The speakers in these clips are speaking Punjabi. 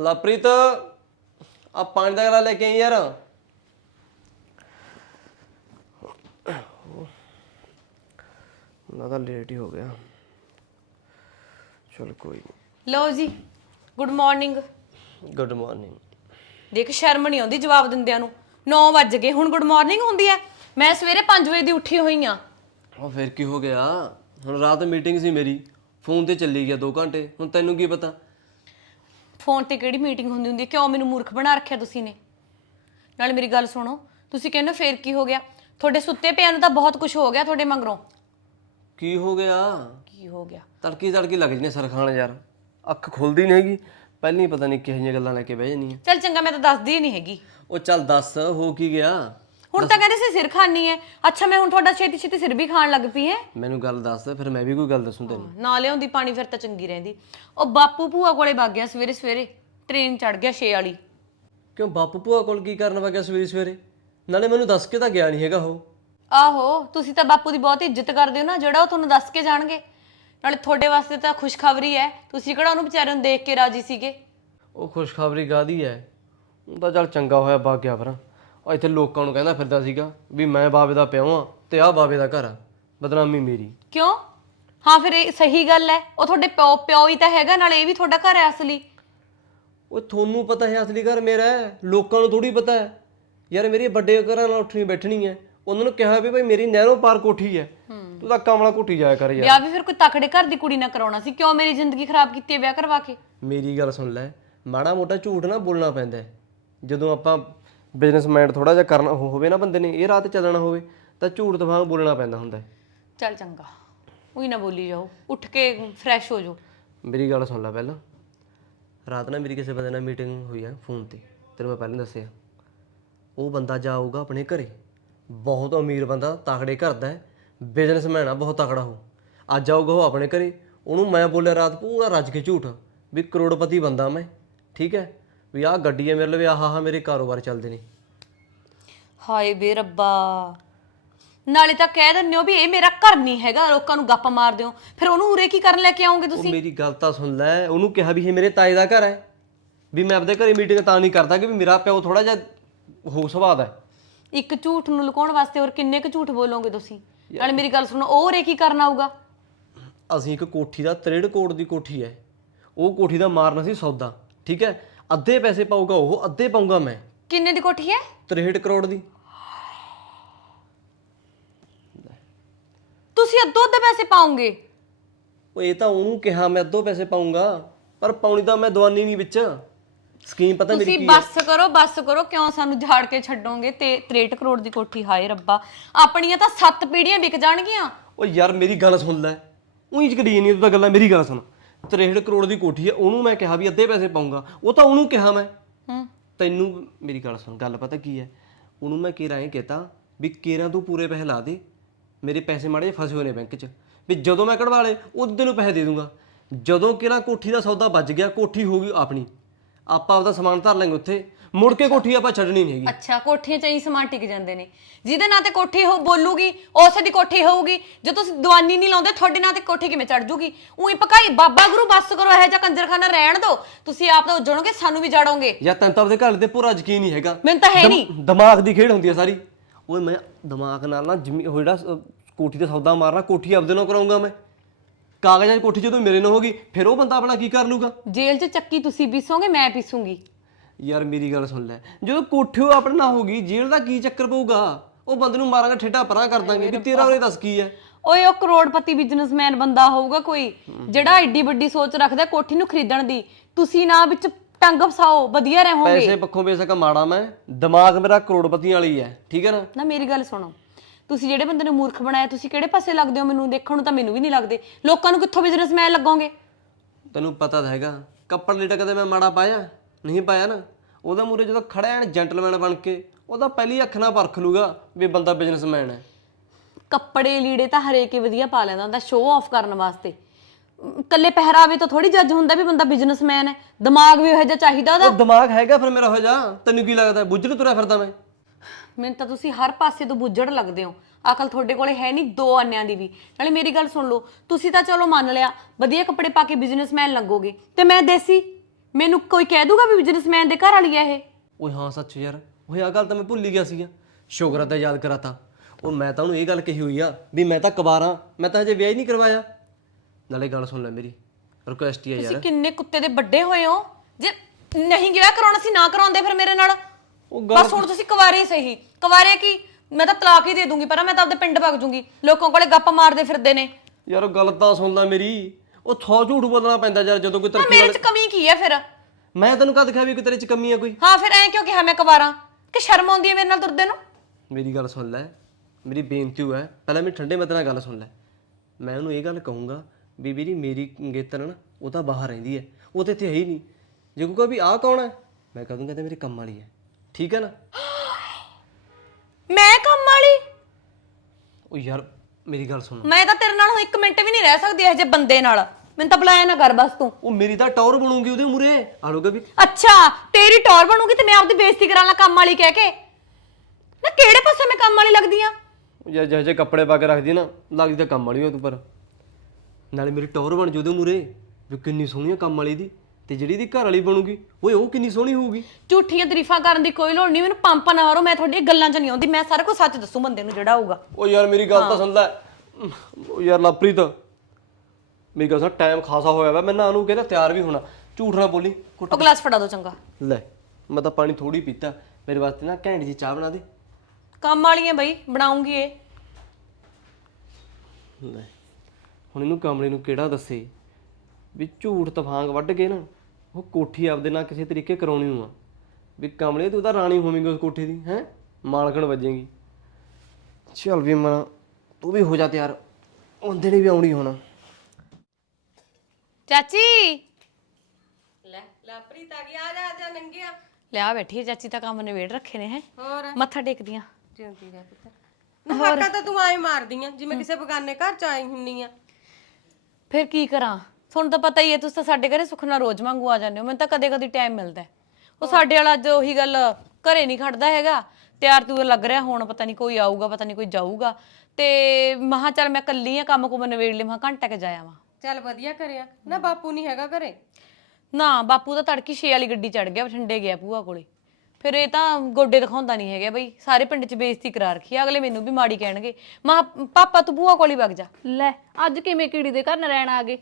ਲਵਪ੍ਰੀਤ ਆ ਪਾਣੀ ਦਾ ਗਲਾ ਲੈ ਕੇ ਆਈ ਯਾਰ। ਨਾ ਤਾਂ ਲੇਟ ਹੀ ਹੋ ਗਿਆ। ਚਲ ਕੋਈ ਨਹੀਂ ਲਓ ਜੀ ਗੁੱਡ ਮਾਰਨਿੰਗ ਗੁੱਡ ਮਾਰਨਿੰਗ ਦੇਖ ਸ਼ਰਮ ਨਹੀਂ ਆਉਂਦੀ ਜਵਾਬ ਦਿੰਦਿਆਂ ਨੂੰ। 9 ਵੱਜ ਗਏ ਹੁਣ ਗੁੱਡ ਮਾਰਨਿੰਗ ਹੁੰਦੀ ਹੈ ਮੈਂ ਸਵੇਰੇ 5 ਵਜੇ ਦੀ ਉੱਠੀ ਹੋਈ ਆ। ਉਹ ਫਿਰ ਕੀ ਹੋ ਗਿਆ? ਹੁਣ ਰਾਤ ਮੀਟਿੰਗ ਸੀ ਮੇਰੀ। ਫੋਨ ਤੇ ਚੱਲੀ ਗਿਆ 2 ਘੰਟੇ। ਹੁਣ ਤੈਨੂੰ ਕੀ ਪਤਾ? ਫੋਨ ਤੇ ਕਿਹੜੀ ਮੀਟਿੰਗ ਹੁੰਦੀ ਹੁੰਦੀ ਹੈ? ਕਿਉਂ ਮੈਨੂੰ ਮੂਰਖ ਬਣਾ ਰੱਖਿਆ ਤੁਸੀਂ ਨੇ? ਨਾਲ ਮੇਰੀ ਗੱਲ ਸੁਣੋ ਤੁਸੀਂ ਕਹਿੰਦੇ ਹੋ ਫੇਰ ਕੀ ਹੋ ਗਿਆ? ਤੁਹਾਡੇ ਸੁੱਤੇ ਪਿਆਂ ਨੂੰ ਤਾਂ ਬਹੁਤ ਕੁਝ ਹੋ ਗਿਆ ਤੁਹਾਡੇ ਮਗਰੋਂ। ਕੀ ਹੋ ਗਿਆ? ਕੀ ਹੋ ਗਿਆ? ਤੜਕੀ ਤੜਕੀ ਲੱਗ ਜਨੇ ਸਰ ਖਾਣ ਯਾਰ। ਅੱਖ ਖੁੱਲਦੀ ਨਹੀਂ ਹੈਗੀ। ਪਹਿਲਾਂ ਹੀ ਪਤਾ ਨਹੀਂ ਕਿਹੋ ਜਿਹੀਆਂ ਗੱਲਾਂ ਲੈ ਕੇ ਬਹਿ ਜਾਨੀ ਆ ਚੱਲ ਚੰਗਾ ਮੈਂ ਤਾਂ ਦੱਸਦੀ ਹੀ ਨਹੀਂ ਹੈਗੀ। ਉਹ ਚੱਲ ਦੱਸ ਹੋ ਕੀ ਗਿਆ? ਹੁਣ ਤਾਂ ਕਹਿੰਦੇ ਸੀ ਸਿਰ ਖਾਣੀ ਹੈ ਅੱਛਾ ਮੈਂ ਹੁਣ ਤੁਹਾਡਾ ਛੇਤੀ ਛੇਤੀ ਸਿਰ ਵੀ ਖਾਣ ਲੱਗ ਪਈ ਹੈ ਮੈਨੂੰ ਗੱਲ ਦੱਸ ਫਿਰ ਮੈਂ ਵੀ ਕੋਈ ਗੱਲ ਦੱਸੂ ਤੈਨੂੰ। ਨਾ ਲਿਆਉਂਦੀ ਪਾਣੀ ਫਿਰ ਤਾਂ ਚੰਗੀ ਰਹਿੰਦੀ। ਉਹ ਬਾਪੂ ਭੂਆ ਕੋਲੇ ਵਗ ਗਿਆ ਸਵੇਰੇ ਸਵੇਰੇ। ਟ੍ਰੇਨ ਚੜ ਗਿਆ 6 ਵਾਲੀ। ਕਿਉਂ ਬਾਪੂ ਭੂਆ ਕੋਲ ਕੀ ਕਰਨ ਵਗਿਆ ਸਵੇਰੇ ਸਵੇਰੇ? ਨਾਲੇ ਮੈਨੂੰ ਦੱਸ ਕੇ ਤਾਂ ਗਿਆ ਨਹੀਂ ਹੈਗਾ ਉਹ। ਆਹੋ ਤੁਸੀਂ ਤਾਂ ਬਾਪੂ ਦੀ ਬਹੁਤ ਇੱਜ਼ਤ ਕਰਦੇ ਹੋ ਨਾ ਜਿਹੜਾ ਉਹ ਤੁਹਾਨੂੰ ਦੱਸ ਕੇ ਜਾਣਗੇ। ਨਾਲੇ ਤੁਹਾਡੇ ਵਾਸਤੇ ਤਾਂ ਖੁਸ਼ਖਬਰੀ ਹੈ ਤੁਸੀਂ ਕਿਹੜਾ ਉਹਨੂੰ ਵਿਚਾਰੇ ਨੂੰ ਦੇਖ ਕੇ ਰਾਜੀ ਸੀਗੇ? ਉਹ ਖੁਸ਼ਖਬਰੀ ਗਾਦੀ ਹੈ ਉਹ ਤਾਂ ਚੱਲ ਚੰਗਾ ਹੋਇਆ ਵਗ ਗਿਆ ਪਰ। ਇੱਥੇ ਲੋਕਾਂ ਨੂੰ ਕਹਿੰਦਾ ਫਿਰਦਾ ਸੀਗਾ ਵੀ ਮੈਂ ਬਾਬੇ ਦਾ ਪਿਓ ਆ ਤੇ ਆਹ ਬਾਬੇ ਦਾ ਘਰ ਆ ਬਦਨਾਮੀ ਮੇਰੀ। ਕਿਉਂ? ਹਾਂ ਫਿਰ ਇਹ ਸਹੀ ਗੱਲ ਹੈ। ਉਹ ਤੁਹਾਡੇ ਪਿਓ ਪਿਓ ਹੀ ਤਾਂ ਹੈਗਾ ਨਾਲੇ ਇਹ ਵੀ ਤੁਹਾਡਾ ਘਰ ਹੈ ਅਸਲੀ। ਉਹ ਤੁਹਾਨੂੰ ਪਤਾ ਹੈ ਅਸਲੀ ਘਰ ਮੇਰਾ ਹੈ ਲੋਕਾਂ ਨੂੰ ਥੋੜੀ ਪਤਾ ਹੈ। ਯਾਰ ਮੇਰੀ ਵੱਡੇ ਘਰਾਂ ਨਾਲ ਉੱਠਣੀ ਬੈਠਣੀ ਹੈ ਉਹਨਾਂ ਨੂੰ ਕਿਹਾ ਵੀ ਭਾਈ ਮੇਰੀ ਨਹਿਰੋਂ ਪਾਰ ਕੋਠੀ ਹੈ। ਤੂੰ ਤਾਂ ਕਮਲਾ ਕੋਠੀ ਜਾਇਆ ਕਰ ਯਾਰ। ਵਿਆਹ ਵੀ ਫਿਰ ਕੋਈ ਤਕੜੇ ਘਰ ਦੀ ਕੁੜੀ ਨਾਲ ਕਰਾਉਣਾ ਸੀ। ਕਿਉਂ ਮੇਰੀ ਜ਼ਿੰਦਗੀ ਖਰਾਬ ਕੀਤੀ ਹੈ ਵਿਆਹ ਕਰਵਾ ਕੇ? ਮੇਰੀ ਗੱਲ ਸੁਣ ਲੈ ਮਾੜਾ ਮੋਟਾ ਝੂਠ ਨਾ ਬੋਲਣਾ ਪੈਂਦਾ ਹੈ। ਜਦੋਂ ਆਪਾਂ ਬਿਜ਼ਨਸ ਮਾਈਂਡ ਥੋੜਾ ਜਿਹਾ ਕਰਨਾ ਹੋ- ਹੋਵੇ ਨਾ ਬੰਦੇ ਨੇ ਇਹ ਰਾਤ ਚੱਲਣਾ ਹੋਵੇ ਤਾਂ ਝੂਠ ਤੋਂ ਵਾਂਗ ਬੋਲਣਾ ਪੈਂਦਾ ਹੁੰਦਾ ਹੈ। ਚੱਲ ਚੰਗਾ। ਉਹੀ ਨਾ ਬੋਲੀ ਜਾਓ। ਉੱਠ ਕੇ ਫਰੈਸ਼ ਹੋ ਜਾਓ। ਮੇਰੀ ਗੱਲ ਸੁਣ ਲੈ ਪਹਿਲਾਂ। ਰਾਤ ਨਾ ਮੇਰੀ ਕਿਸੇ ਬੰਦੇ ਨਾਲ ਮੀਟਿੰਗ ਹੋਈ ਆ ਫੋਨ ਤੇ। ਤੈਨੂੰ ਮੈਂ ਪਹਿਲਾਂ ਦੱਸਿਆ। ਉਹ ਬੰਦਾ ਜਾਊਗਾ ਆਪਣੇ ਘਰੇ। ਬਹੁਤ ਅਮੀਰ ਬੰਦਾ ਤਕੜੇ ਘਰ ਦਾ ਹੈ। ਬਿਜ਼ਨਸਮੈਨ ਆ ਬਹੁਤ ਤਕੜਾ ਉਹ। ਅੱਜ ਆਊਗਾ ਉਹ ਆਪਣੇ ਘਰੇ। ਉਹਨੂੰ ਮੈਂ ਬੋਲਿਆ ਰਾਤ ਪੂਰਾ ਰੱਜ ਕੇ ਝੂਠ। ਵੀ ਕਰੋੜਪਤੀ ਬੰਦਾ ਮੈਂ। ਠੀਕ ਹੈ? ਵੀ ਆਹ ਗੱਡੀ ਹੈ ਮੇਰੇ ਲਈ ਆਹ ਆਹ ਮੇਰੇ ਕਾਰੋਬਾਰ ਚੱਲਦੇ ਨੇ। ਹਾਏ ਬੇ ਰੱਬਾ। ਨਾਲੇ ਤਾਂ ਕਹਿ ਦਿੰਦੇ ਹੋ ਵੀ ਇਹ ਮੇਰਾ ਘਰ ਨਹੀਂ ਹੈਗਾ ਲੋਕਾਂ ਨੂੰ ਗੱਪ ਮਾਰਦੇ ਹੋ। ਫਿਰ ਉਹਨੂੰ ਉਰੇ ਕੀ ਕਰਨ ਲੈ ਕੇ ਆਉਂਗੇ ਉਹ ਤੁਸੀਂ? ਮੇਰੀ ਗੱਲ ਤਾਂ ਸੁਣ ਲੈ ਉਹਨੂੰ ਕਿਹਾ ਵੀ ਇਹ ਮੇਰੇ ਤਾਏ ਦਾ ਘਰ ਹੈ। ਵੀ ਮੈਂ ਆਪਦੇ ਘਰੇ ਮੀਟਿੰਗ ਤਾਂ ਨਹੀਂ ਕਰਦਾ ਕਿ ਵੀ ਮੇਰਾ ਪਿਓ ਥੋੜਾ ਜਿਹਾ ਹੋ ਸੁਭਾਅ ਦਾ ਹੈ। ਇੱਕ ਝੂਠ ਨੂੰ ਲੁਕਾਉਣ ਵਾਸਤੇ ਹੋਰ ਕਿੰਨੇ ਕੁ ਝੂਠ ਬੋਲੋਗੇ ਤੁਸੀਂ? ਨਾਲੇ ਮੇਰੀ ਗੱਲ ਸੁਣੋ ਉਹ ਉਰੇ ਕੀ ਕਰਨ ਆਊਗਾ? ਅਸੀਂ ਇੱਕ ਕੋਠੀ ਦਾ 63 ਕਰੋੜ ਦੀ ਕੋਠੀ ਹੈ। ਉਹ ਕੋਠੀ ਦਾ ਮਾਰਨਾ ਸੀ ਸੌਦਾ ਠੀਕ ਹੈ? ਅੱਧੇ ਪੈਸੇ ਪਾਊਗਾ ਉਹ ਅੱਧੇ ਪਾਊਗਾ ਮੈਂ। ਕਿੰਨੇ ਦੀ ਕੋਠੀ ਹੈ? 63 ਕਰੋੜ ਦੀ। ਤੁਸੀਂ ਅੱਧੋ ਅੱਧੇ ਪੈਸੇ ਪਾਉਂਗੇ ਉਹ ਇਹ ਤਾਂ ਉਹਨੂੰ ਕਿਹਾ ਮੈਂ ਅੱਧੋ ਪੈਸੇ ਪਾਊਂਗਾ ਪਰ ਪਾਉਣੀ ਤਾਂ ਮੈਂ ਦਵਾਨੀ ਨਹੀਂ ਵਿੱਚ। ਸਕੀਮ ਪਤਾ ਮੇਰੀ ਤੁਸੀਂ ਬੱਸ ਕਰੋ ਬੱਸ ਕਰੋ ਕਿਉਂ ਸਾਨੂੰ ਝਾੜ ਕੇ ਛੱਡੋਗੇ? ਤੇ 63 ਕਰੋੜ ਦੀ ਕੋਠੀ ਹਾਏ ਰੱਬਾ। ਆਪਣੀਆਂ ਤਾਂ ਸੱਤ ਪੀੜੀਆਂ ਵਿਕ ਜਾਣਗੀਆਂ। ਉਹ ਯਾਰ ਮੇਰੀ ਗੱਲ ਸੁਣ ਲੈ। ਉਹੀ ਚਕੜੀ ਨਹੀਂ ਤੂੰ ਤਾਂ ਗੱਲਾਂ ਮੇਰੀ ਗੱਲ ਸੁਣ। 63 ਕਰੋੜ ਦੀ ਕੋਠੀ ਹੈ ਉਹਨੂੰ ਮੈਂ ਕਿਹਾ ਵੀ ਅੱਧੇ ਪੈਸੇ ਪਾਊਂਗਾ ਉਹ ਤਾਂ ਉਹਨੂੰ ਕਿਹਾ ਮੈਂ। ਹੂੰ। ਤੈਨੂੰ ਮੇਰੀ ਗੱਲ ਸੁਣ ਗੱਲ ਪਤਾ ਕੀ ਹੈ? ਉਹਨੂੰ ਮੈਂ ਕੇਰਾ ਇਹ ਕਹਤਾ ਵੀ ਕੇਰਾ ਤੂੰ ਪੂਰੇ ਪੈਸੇ ਲਾ ਦੇ ਮੇਰੇ ਪੈਸੇ ਮਾੜੇ ਜਿਹੇ ਫਸੇ ਹੋਏ ਨੇ ਬੈਂਕ 'ਚ। ਵੀ ਜਦੋਂ ਮੈਂ ਕਢਵਾ ਲਏ ਉਦੋਂ ਤੈਨੂੰ ਪੈਸੇ ਦੇ ਦੂੰਗਾ। ਜਦੋਂ ਕਿਹੜਾ ਕੋਠੀ ਦਾ ਸੌਦਾ ਵੱਜ ਗਿਆ ਕੋਠੀ ਹੋ ਗਈ ਆਪਣੀ। ਆਪਾਂ ਆਪਦਾ ਸਮਾਨ ਧਰ ਲਾਂਗੇ ਉੱਥੇ। ਮੁੜ ਕੇ ਕੋਠੀ ਆਪਾਂ ਛੱਡਣੀ ਨਹੀਂ ਹੈਗੀ। ਅੱਛਾ ਕੋਠੀਆਂ ਚ ਹੀ ਸਮਾਨ ਟਿਕ ਜਾਂਦੇ ਨੇ। ਜਿਹਦੇ ਨਾਂ ਤੇ ਕੋਠੀ ਹੋ ਬੋਲੂਗੀ ਉਸੇ ਦੀ ਕੋਠੀ ਹੋਊਗੀ। ਜੇ ਤੁਸੀਂ ਦੀਵਾਨੀ ਨਹੀਂ ਲਾਉਂਦੇ ਤੁਹਾਡੇ ਨਾਂ ਤੇ ਕੋਠੀ ਕਿਵੇਂ ਚੜ ਜੂਗੀ? ਉਹੀ ਪਕਾਈ ਬਾਬਾ ਗੁਰੂ ਬੱਸ ਕਰੋ ਇਹੋ ਜਿਹਾ ਕੰਜਰਖਾਨਾ ਰਹਿਣ ਦਿਓ ਤੁਸੀਂ ਆਪ ਤਾਂ ਉੱਜਣੋਗੇ ਸਾਨੂੰ ਵੀ ਜੜੋਗੇ। ਜਾਂ ਤੈਨੂੰ ਤਾਂ ਆਪਦੇ ਘਰ ਦੇ ਪੂਰਾ ਯਕੀਨ ਨਹੀਂ ਹੈਗਾ। ਮੈਨੂੰ ਤਾਂ ਹੈ ਨਹੀਂ। ਦਮ- ਦਿਮਾਗ ਦੀ ਖੇਡ ਹੁੰਦੀ ਹੈ ਸਾਰੀ। ਓਏ ਮੈਂ ਦਿਮਾਗ ਨਾਲ ਨਾ ਜ਼ਮੀ ਉਹ ਜਿਹੜਾ ਕੋਠੀ ਦਾ ਸੌਦਾ ਮਾਰਨਾ ਕੋਠੀ ਆਪਦੇ ਨਾਲ ਕਰਾਉਂਗਾ ਮੈਂ। ਕਾਗਜ਼ਾਂ 'ਚ ਕੋਠੀ ਜਦੋਂ ਮੇਰੇ ਨਾਲ ਹੋਗੀ ਫਿਰ ਉਹ ਬੰਦਾ ਆਪਣਾ ਕੀ ਕਰ ਲੂਗਾ ਜੇਲ੍ਹ 'ਚ ਚੱਕੀ ਤੁਸੀਂ ਪੀਸੋਗੇ ਮੈਂ ਪੀਸੂੰਗੀ ਯਾਰ ਮੇਰੀ ਗੱਲ ਸੁਣ ਲੈ ਜਦੋਂ ਕੋਠੀ ਉਹ ਆਪਣਾ ਹੋਗੀ ਜੇਲ੍ਹ ਦਾ ਕੀ ਚੱਕਰ ਪਊਗਾ? ਉਹ ਬੰਦੇ ਨੂੰ ਮਾਰਾਂਗੇ ਠੇਡਾ ਪਰਾਂ ਕਰ ਦਾਂਗੇ ਵੀ ਤੇਰਾ ਉਹਨੇ ਦੱਸ ਕੀ ਹੈ? ਓਏ ਉਹ ਕਰੋੜਪਤੀ ਬਿਜ਼ਨਸਮੈਨ ਬੰਦਾ ਹੋਊਗਾ ਕੋਈ ਜਿਹੜਾ ਐਡੀ ਵੱਡੀ ਸੋਚ ਰੱਖਦਾ ਕੋਠੀ ਨੂੰ ਖਰੀਦਣ ਦੀ। ਤੁਸੀਂ ਨਾ ਵਿੱਚ ਟੰਗ ਫਸਾਓ ਵਧੀਆ ਰਹੋਗੇ। ਪੈਸੇ ਪੱਖੋਂ ਬੇਸ਼ੱਕ ਮਾੜਾ ਮੈਂ ਦਿਮਾਗ ਮੇਰਾ ਕਰੋੜਪਤੀ ਵਾਲੀ ਹੈ ਠੀਕ ਹੈ ਨਾ? ਨਾ ਮੇਰੀ ਗੱਲ ਸੁਣੋ। ਤੁਸੀਂ ਜਿਹੜੇ ਬੰਦੇ ਨੂੰ ਮੂਰਖ ਬਣਾਇਆ ਤੁਸੀਂ ਕਿਹੜੇ ਪਾਸੇ ਲੱਗਦੇ ਹੋ ਮੈਨੂੰ ਦੇਖਣ ਨੂੰ ਤਾਂ ਮੈਨੂੰ ਵੀ ਨਹੀਂ ਲੱਗਦੇ। ਲੋਕਾਂ ਨੂੰ ਕਿੱਥੋਂ ਬਿਜ਼ਨਸਮੈਨ ਲੱਗੋਗੇ? ਤੈਨੂੰ ਪਤਾ ਤਾਂ ਹੈਗਾ ਕੱਪੜ ਲੀੜਾ ਕਦੇ ਮੈਂ ਮਾੜਾ ਪਾਇਆ? ਨਹੀਂ ਪਾਇਆ ਨਾ ਉਹਦੇ ਮੂਰੇ ਜਦੋਂ ਖੜਾ ਐਨ ਜੈਂਟਲਮੈਨ ਬਣ ਕੇ ਉਹਦਾ ਪਹਿਲੀ ਅੱਖ ਨਾਲ ਪਰਖ ਲੂਗਾ ਵੀ ਬੰਦਾ ਬਿਜ਼ਨਸਮੈਨ ਹੈ। ਕੱਪੜੇ ਲੀੜੇ ਤਾਂ ਹਰੇਕ ਹੀ ਵਧੀਆ ਪਾ ਲੈਂਦਾ ਹੁੰਦਾ ਸ਼ੋਅ ਆਫ ਕਰਨ ਵਾਸਤੇ। ਅਮ, ਕੱਲੇ ਪਹਿਰਾਵੇ ਤੋਂ ਥੋੜੀ ਜੱਜ ਹੁੰਦਾ ਵੀ ਬੰਦਾ ਬਿਜ਼ਨਸਮੈਨ ਹੈ। ਦਿਮਾਗ ਵੀ ਇਹੋ ਜਿਹਾ ਚਾਹੀਦਾ ਉਹਦਾ। ਉਹ ਦਿਮਾਗ ਹੈਗਾ ਫਿਰ ਮੇਰਾ ਹੋ ਜਾ ਤੈਨੂੰ ਕੀ ਲੱਗਦਾ ਬੁੱਝੜ ਤੁਰਿਆ ਫਿਰਦਾ ਮੈਂ? ਮੈਨੂੰ ਤਾਂ ਤੁਸੀਂ ਹਰ ਪਾਸੇ ਤੋਂ ਬੁੱਝੜ ਲੱਗਦੇ ਹੋ। ਅਕਲ ਤੁਹਾਡੇ ਕੋਲੇ ਹੈ ਨਹੀਂ ਦੋ ਅੰਨਿਆਂ ਦੀ ਵੀ। ਨਾਲੇ ਮੇਰੀ ਗੱਲ ਸੁਣ ਲਓ ਤੁਸੀਂ ਤਾਂ ਚਲੋ ਮੰਨ ਲਿਆ ਵਧੀਆ ਕੱਪੜੇ ਪਾ ਕੇ ਬਿਜ਼ਨਸਮੈਨ ਲੱਗੋਗੇ ਤੇ ਮੈਂ ਦੇਸੀ? ਮੈਨੂੰ ਕੋਈ ਕਹਿ ਦੂਗਾ ਵੀ ਬਿਜ਼ਨਸਮੈਨ ਦੇ ਘਰ ਵਾਲੀ ਆ ਇਹ? ਓਏ ਹਾਂ ਸੱਚ ਯਾਰ ਓਏ ਆ ਗੱਲ ਤਾਂ ਮੈਂ ਭੁੱਲ ਹੀ ਗਿਆ ਸੀਗਾ। ਸ਼ੁਕਰ ਤਾਂ ਯਾਦ ਕਰਾਤਾ। ਉਹ ਮੈਂ ਤਾਂ ਉਹਨੂੰ ਇਹ ਗੱਲ ਕਹੀ ਹੋਈ ਆ ਵੀ ਮੈਂ ਤਾਂ ਕੁਵਾਰਾਂ ਮੈਂ ਤਾਂ ਹਜੇ ਵਿਆਹ ਹੀ ਨਹੀਂ ਕਰਵਾਇਆ। ਨਾਲੇ ਗੱਲ ਸੁਣ ਲੈ ਮੇਰੀ ਰਿਕੁਐਸਟ ਹੀ ਆ ਯਾਰ। ਤੁਸੀਂ ਕਿੰਨੇ ਕੁੱਤੇ ਦੇ ਵੱਡੇ ਹੋਏ ਹੋ? ਜੇ ਨਹੀਂ ਗਿਆ ਕਰਾਉਣਾ ਸੀ ਨਾ ਕਰਾਉਂਦੇ ਫਿਰ ਮੇਰੇ ਨਾਲ? ਉਹ ਬਸ ਹੁਣ ਤੁਸੀਂ ਕੁਵਾਰੇ ਸਹੀ। ਕੁਵਾਰੇ ਕੀ? ਮੈਂ ਤਾਂ ਤਲਾਕ ਹੀ ਦੇ ਦੂੰਗੀ ਪਰ ਮੈਂ ਤਾਂ ਆਪਦੇ ਪਿੰਡ ਭੱਜ ਜੂੰਗੀ। ਲੋਕਾਂ ਕੋਲੇ ਗੱਪ ਮਾਰਦੇ ਫਿਰਦੇ ਨੇ। ਯਾਰ ਗੱਲ ਤਾਂ ਸੁਣ ਲੈ ਮੇਰੀ। ਉਹ ਥੋ ਝੂਠ ਬੋਲਣਾ ਪੈਂਦਾ ਯਾਰ ਜਦੋਂ ਕੋਈ ਤਾਂ ਤਰੱਕੀ ਮੇਰੇ 'ਚ ਕਮੀ ਕੀ ਹੈ ਫਿਰ? ਮੈਂ ਤੈਨੂੰ ਕਦ ਦਿਖਾਇਆ ਵੀ ਕਿ ਤੇਰੇ 'ਚ ਕਮੀ ਆ ਕੋਈ? ਹਾਂ ਫਿਰ ਐਂ ਕਿਉਂ ਕਿਹਾ ਮੈਂ ਕੁਵਾਰਾ? ਕਿ ਸ਼ਰਮ ਆਉਂਦੀ ਹੈ ਮੇਰੇ ਨਾਲ ਤੁਰਦੇ ਨੂੰ? ਮੇਰੀ ਗੱਲ ਸੁਣ ਲੈ ਮੇਰੀ ਬੇਨਤੀ ਹੋਇਆ ਪਹਿਲਾਂ ਮੈਂ ਠੰਡੇ ਮਤ ਨਾਲ ਗੱਲ ਸੁਣ ਲੈ। ਮੈਂ ਉਹਨੂੰ ਇਹ ਗੱਲ ਕਹੂੰਗਾ ਵੀ ਵੀਰੀ ਮੇਰੀ ਗੇਤਰ ਨਾ ਉਹ ਤਾਂ ਬਾਹਰ ਰਹਿੰਦੀ ਹੈ ਉਹ ਤੇ ਇੱਥੇ ਹੈ ਹੀ ਨਹੀਂ। ਜੇ ਕੋਈ ਕਹੇ ਵੀ ਆਹ ਕੌਣ ਹੈ? ਮੈਂ ਕਹ ਦੂੰਗਾ ਤੇ ਮੇਰੇ ਕੰਮ ਵਾਲੀ ਹੈ। ਠੀਕ ਹੈ ਨਾ? ਮੈਂ ਕੰਮ ਵਾਲੀ? ਉਹ ਯਾਰ ਮੇਰੀ ਗੱਲ ਸੁਣ। ਮੈਂ ਤਾਂ ਤੇਰੇ ਨਾਲ ਹੁਣ 1 ਮਿੰਟ ਵੀ ਨਹੀਂ ਰਹਿ ਸਕਦੀ ਇਹ ਜੇ ਬੰਦੇ ਨਾਲ। ਮੈਨੂੰ ਤਾਂ ਬੁਲਾਇਆ ਨਾ ਕਰ ਬਸ ਤੂੰ। ਉਹ ਮੇਰੀ ਤਾਂ ਟੌਰ ਬਣੂਗੀ ਉਹਦੇ ਮੂਰੇ ਆਲੋਗਾ ਵੀ ਅੱਛਾ ਤੇਰੀ ਟੌਰ ਬਣੂਗੀ ਤੇ ਮੈਂ ਆਪਦੀ ਬੇਇੱਜ਼ਤੀ ਕਰਾਂ ਲਾ ਕੰਮ ਵਾਲੀ ਕਹਿ ਕੇ। ਨਾ ਕਿਹੜੇ ਪਾਸੇ ਮੈਂ ਕੰਮ ਵਾਲੀ ਲੱਗਦੀ ਆ? ਯਾਰ ਜਿਹੇ ਜਿਹੇ ਕੱਪੜੇ ਪਾ ਕੇ ਰੱਖਦੀ ਨਾ ਲੱਗਦੀ ਤਾਂ ਕੰਮ ਵਾਲੀ ਹੋ ਤੂੰ ਪਰ ਨਾਲੇ ਮੇਰੀ ਟੌਰ ਬਣ ਜੂ ਉਹਦੇ ਮੂਰੇ ਵੀ ਕਿੰਨੀ ਸੋਹਣੀ ਆ ਕੰਮ ਵਾਲੀ ਦੀ। ਤੇ ਜਿਹੜੀ ਦੀ ਘਰ ਵਾਲੀ ਬਣੂਗੀ ਓਏ ਉਹ ਕਿੰਨੀ ਸੋਹਣੀ ਹੋਊਗੀ। ਝੂਠੀਆਂ ਤਾਰੀਫਾਂ ਕਰਨ ਦੀ ਕੋਈ ਲੋੜ ਨਹੀਂ ਮੈਨੂੰ ਪੰਪ ਨਾ ਮਾਰੋ ਮੈਂ ਤੁਹਾਡੀਆਂ ਗੱਲਾਂ 'ਚ ਨਹੀਂ ਆਉਂਦੀ ਮੈਂ ਸਾਰਾ ਕੁਝ ਸੱਚ ਦੱਸੂ ਬੰਦੇ ਨੂੰ ਜਿਹੜਾ ਹੋਊਗਾ ਉਹ ਯਾਰ ਮੇਰੀ ਗੱਲ ਤਾਂ ਸੁਣ ਲੈ। ਉਹ ਯਾਰ ਲਵਪ੍ਰੀਤ ਮੇਰੀ ਗੱਲ ਸੁਣ ਟਾਈਮ ਖਾਸਾ ਹੋਇਆ ਵਾ ਮੈਂ ਨਾ ਨੂੰ ਕਹਿੰਦਾ ਤਿਆਰ ਵੀ ਹੋਣਾ। ਝੂਠ ਨਾ ਬੋਲੀ ਉਹ ਗਲਾਸ ਫੜਾ ਦਿਓ ਚੰਗਾ। ਲੈ ਮੈਂ ਤਾਂ ਪਾਣੀ ਥੋੜੀ ਪੀਤਾ ਮੇਰੇ ਵਾਸਤੇ ਨਾ ਘੈਂਟ ਜੀ ਚਾਹ ਬਣਾ ਦੇ। ਕੰਮ ਵਾਲੀਆਂ ਬਈ ਬਣਾਉਂਗੀ ਇਹ। ਲੈ ਹੁਣ ਇਹਨੂੰ ਕਮਲੇ ਨੂੰ ਕਿਹੜਾ ਦੱਸੇ? ਵੀ ਝੂਠ ਤਫਾਂਗ ਵੱਢ ਕੇ ਨਾ ਉਹ ਕੋਠੀ ਆਪਦੇ ਨਾਲ ਕਿਸੇ ਤਰੀਕੇ ਕਰਾਉਣੀ ਹੋਆ ਵੀ ਕਮਲੇ ਤੂੰ ਤਾਂ ਰਾਣੀ ਹੋਵੇਂਗੀ ਉਸ ਕੋਠੀ ਦੀ ਹੈ? ਮਾਲਕਣ ਵੱਜੇਗੀ। ਚੱਲ ਵੀ ਮਨਾ ਤੂੰ ਵੀ ਹੋ ਜਾ ਤਿਆਰ। ਉਹਦੇ ਨੇ ਵੀ ਆਉਣੀ ਹੋਣਾ। ਚਾਚੀ। ਲੈ ਲਾਪ੍ਰੀਤ ਆ ਗਈ ਆ ਜਾ ਆ ਜਾ ਨੰਗਿਆ। ਲਿਆ ਬੈਠੀ ਹੈ ਚਾਚੀ ਤਾਂ ਕੰਮ ਨਿਬੇੜ ਰੱਖੇ ਨੇ ਹੈ। ਹੋਰ? ਮੱਥਾ ਟੇਕਦੀਆਂ। ਜਿਉਂਦੀ ਰਹਿ ਪੁੱਤ। ਨਾ ਹਾਕਾ ਤਾਂ ਤੂੰ ਆਏ ਮਾਰਦੀ ਆ ਜਿਵੇਂ ਕਿਸੇ ਬਗਾਨੇ ਘਰ ਚ ਆਈ ਹੁੰਨੀ ਆ ਫਿਰ ਕੀ ਕਰਾਂ? ਤੁਹਾਨੂੰ ਤਾਂ ਪਤਾ ਹੀ ਹੈ ਤੁਸੀਂ ਤਾਂ ਸਾਡੇ ਘਰੇ ਸੁਖਨਾ ਰੋਜ਼ ਵਾਂਗੂ ਆ ਜਾਂਦੇ ਹੋ। ਮੈਨੂੰ ਤਾਂ ਕਦੇ ਕਦੇ ਟਾਈਮ ਮਿਲਦਾ ਹੈ। ਉਹ ਸਾਡੇ ਵਾਲਾ ਅੱਜ ਉਹੀ ਗੱਲ ਘਰੇ ਨਹੀਂ ਖੜਦਾ ਹੈਗਾ। ਤਿਆਰ ਤੂਰ ਲੱਗ ਰਿਹਾ ਹੁਣ ਪਤਾ ਨਹੀਂ ਕੋਈ ਆਊਗਾ ਪਤਾ ਨਹੀਂ ਕੋਈ ਜਾਊਗਾ। ਤੇ ਮਹਾ ਚੱਲ ਮੈਂ ਕੱਲੀ ਆ ਕੰਮ ਕੁਮ ਨਵੇੜ ਲਈ ਮਹਾ ਘੰਟਾ ਕੇ ਜਾਇਆ ਵਾਂ। ਚੱਲ ਵਧੀਆ ਕਰਿਆ। ਨਾ ਬਾਪੂ ਨਹੀਂ ਹੈਗਾ ਘਰੇ? ਨਾ ਬਾਪੂ ਤਾਂ ਤੜਕੀ ਛੇ ਵਾਲੀ ਗੱਡੀ ਚੜ ਗਿਆ ਬਠਿੰਡੇ ਗਿਆ ਭੂਆ ਕੋਲੇ। ਫਿਰ ਇਹ ਤਾਂ ਗੋਡੇ ਦਿਖਾਉਂਦਾ ਨਹੀਂ ਹੈਗਾ ਬਈ ਸਾਰੇ ਪਿੰਡ 'ਚ ਬੇਇੱਜ਼ਤੀ ਕਰਾ ਰੱਖੀ ਆ ਅਗਲੇ ਮੈਨੂੰ ਵੀ ਮਾੜੀ ਕਹਿਣਗੇ। ਮਾ ਪਾਪਾ ਤੂੰ ਭੂਆ ਕੋਲ ਵਗ ਜਾ। ਲੈ ਅੱਜ ਕਿਵੇਂ ਕੀੜੀ ਦੇ ਘਰ ਨਰੈਣ ਆ ਗਏ?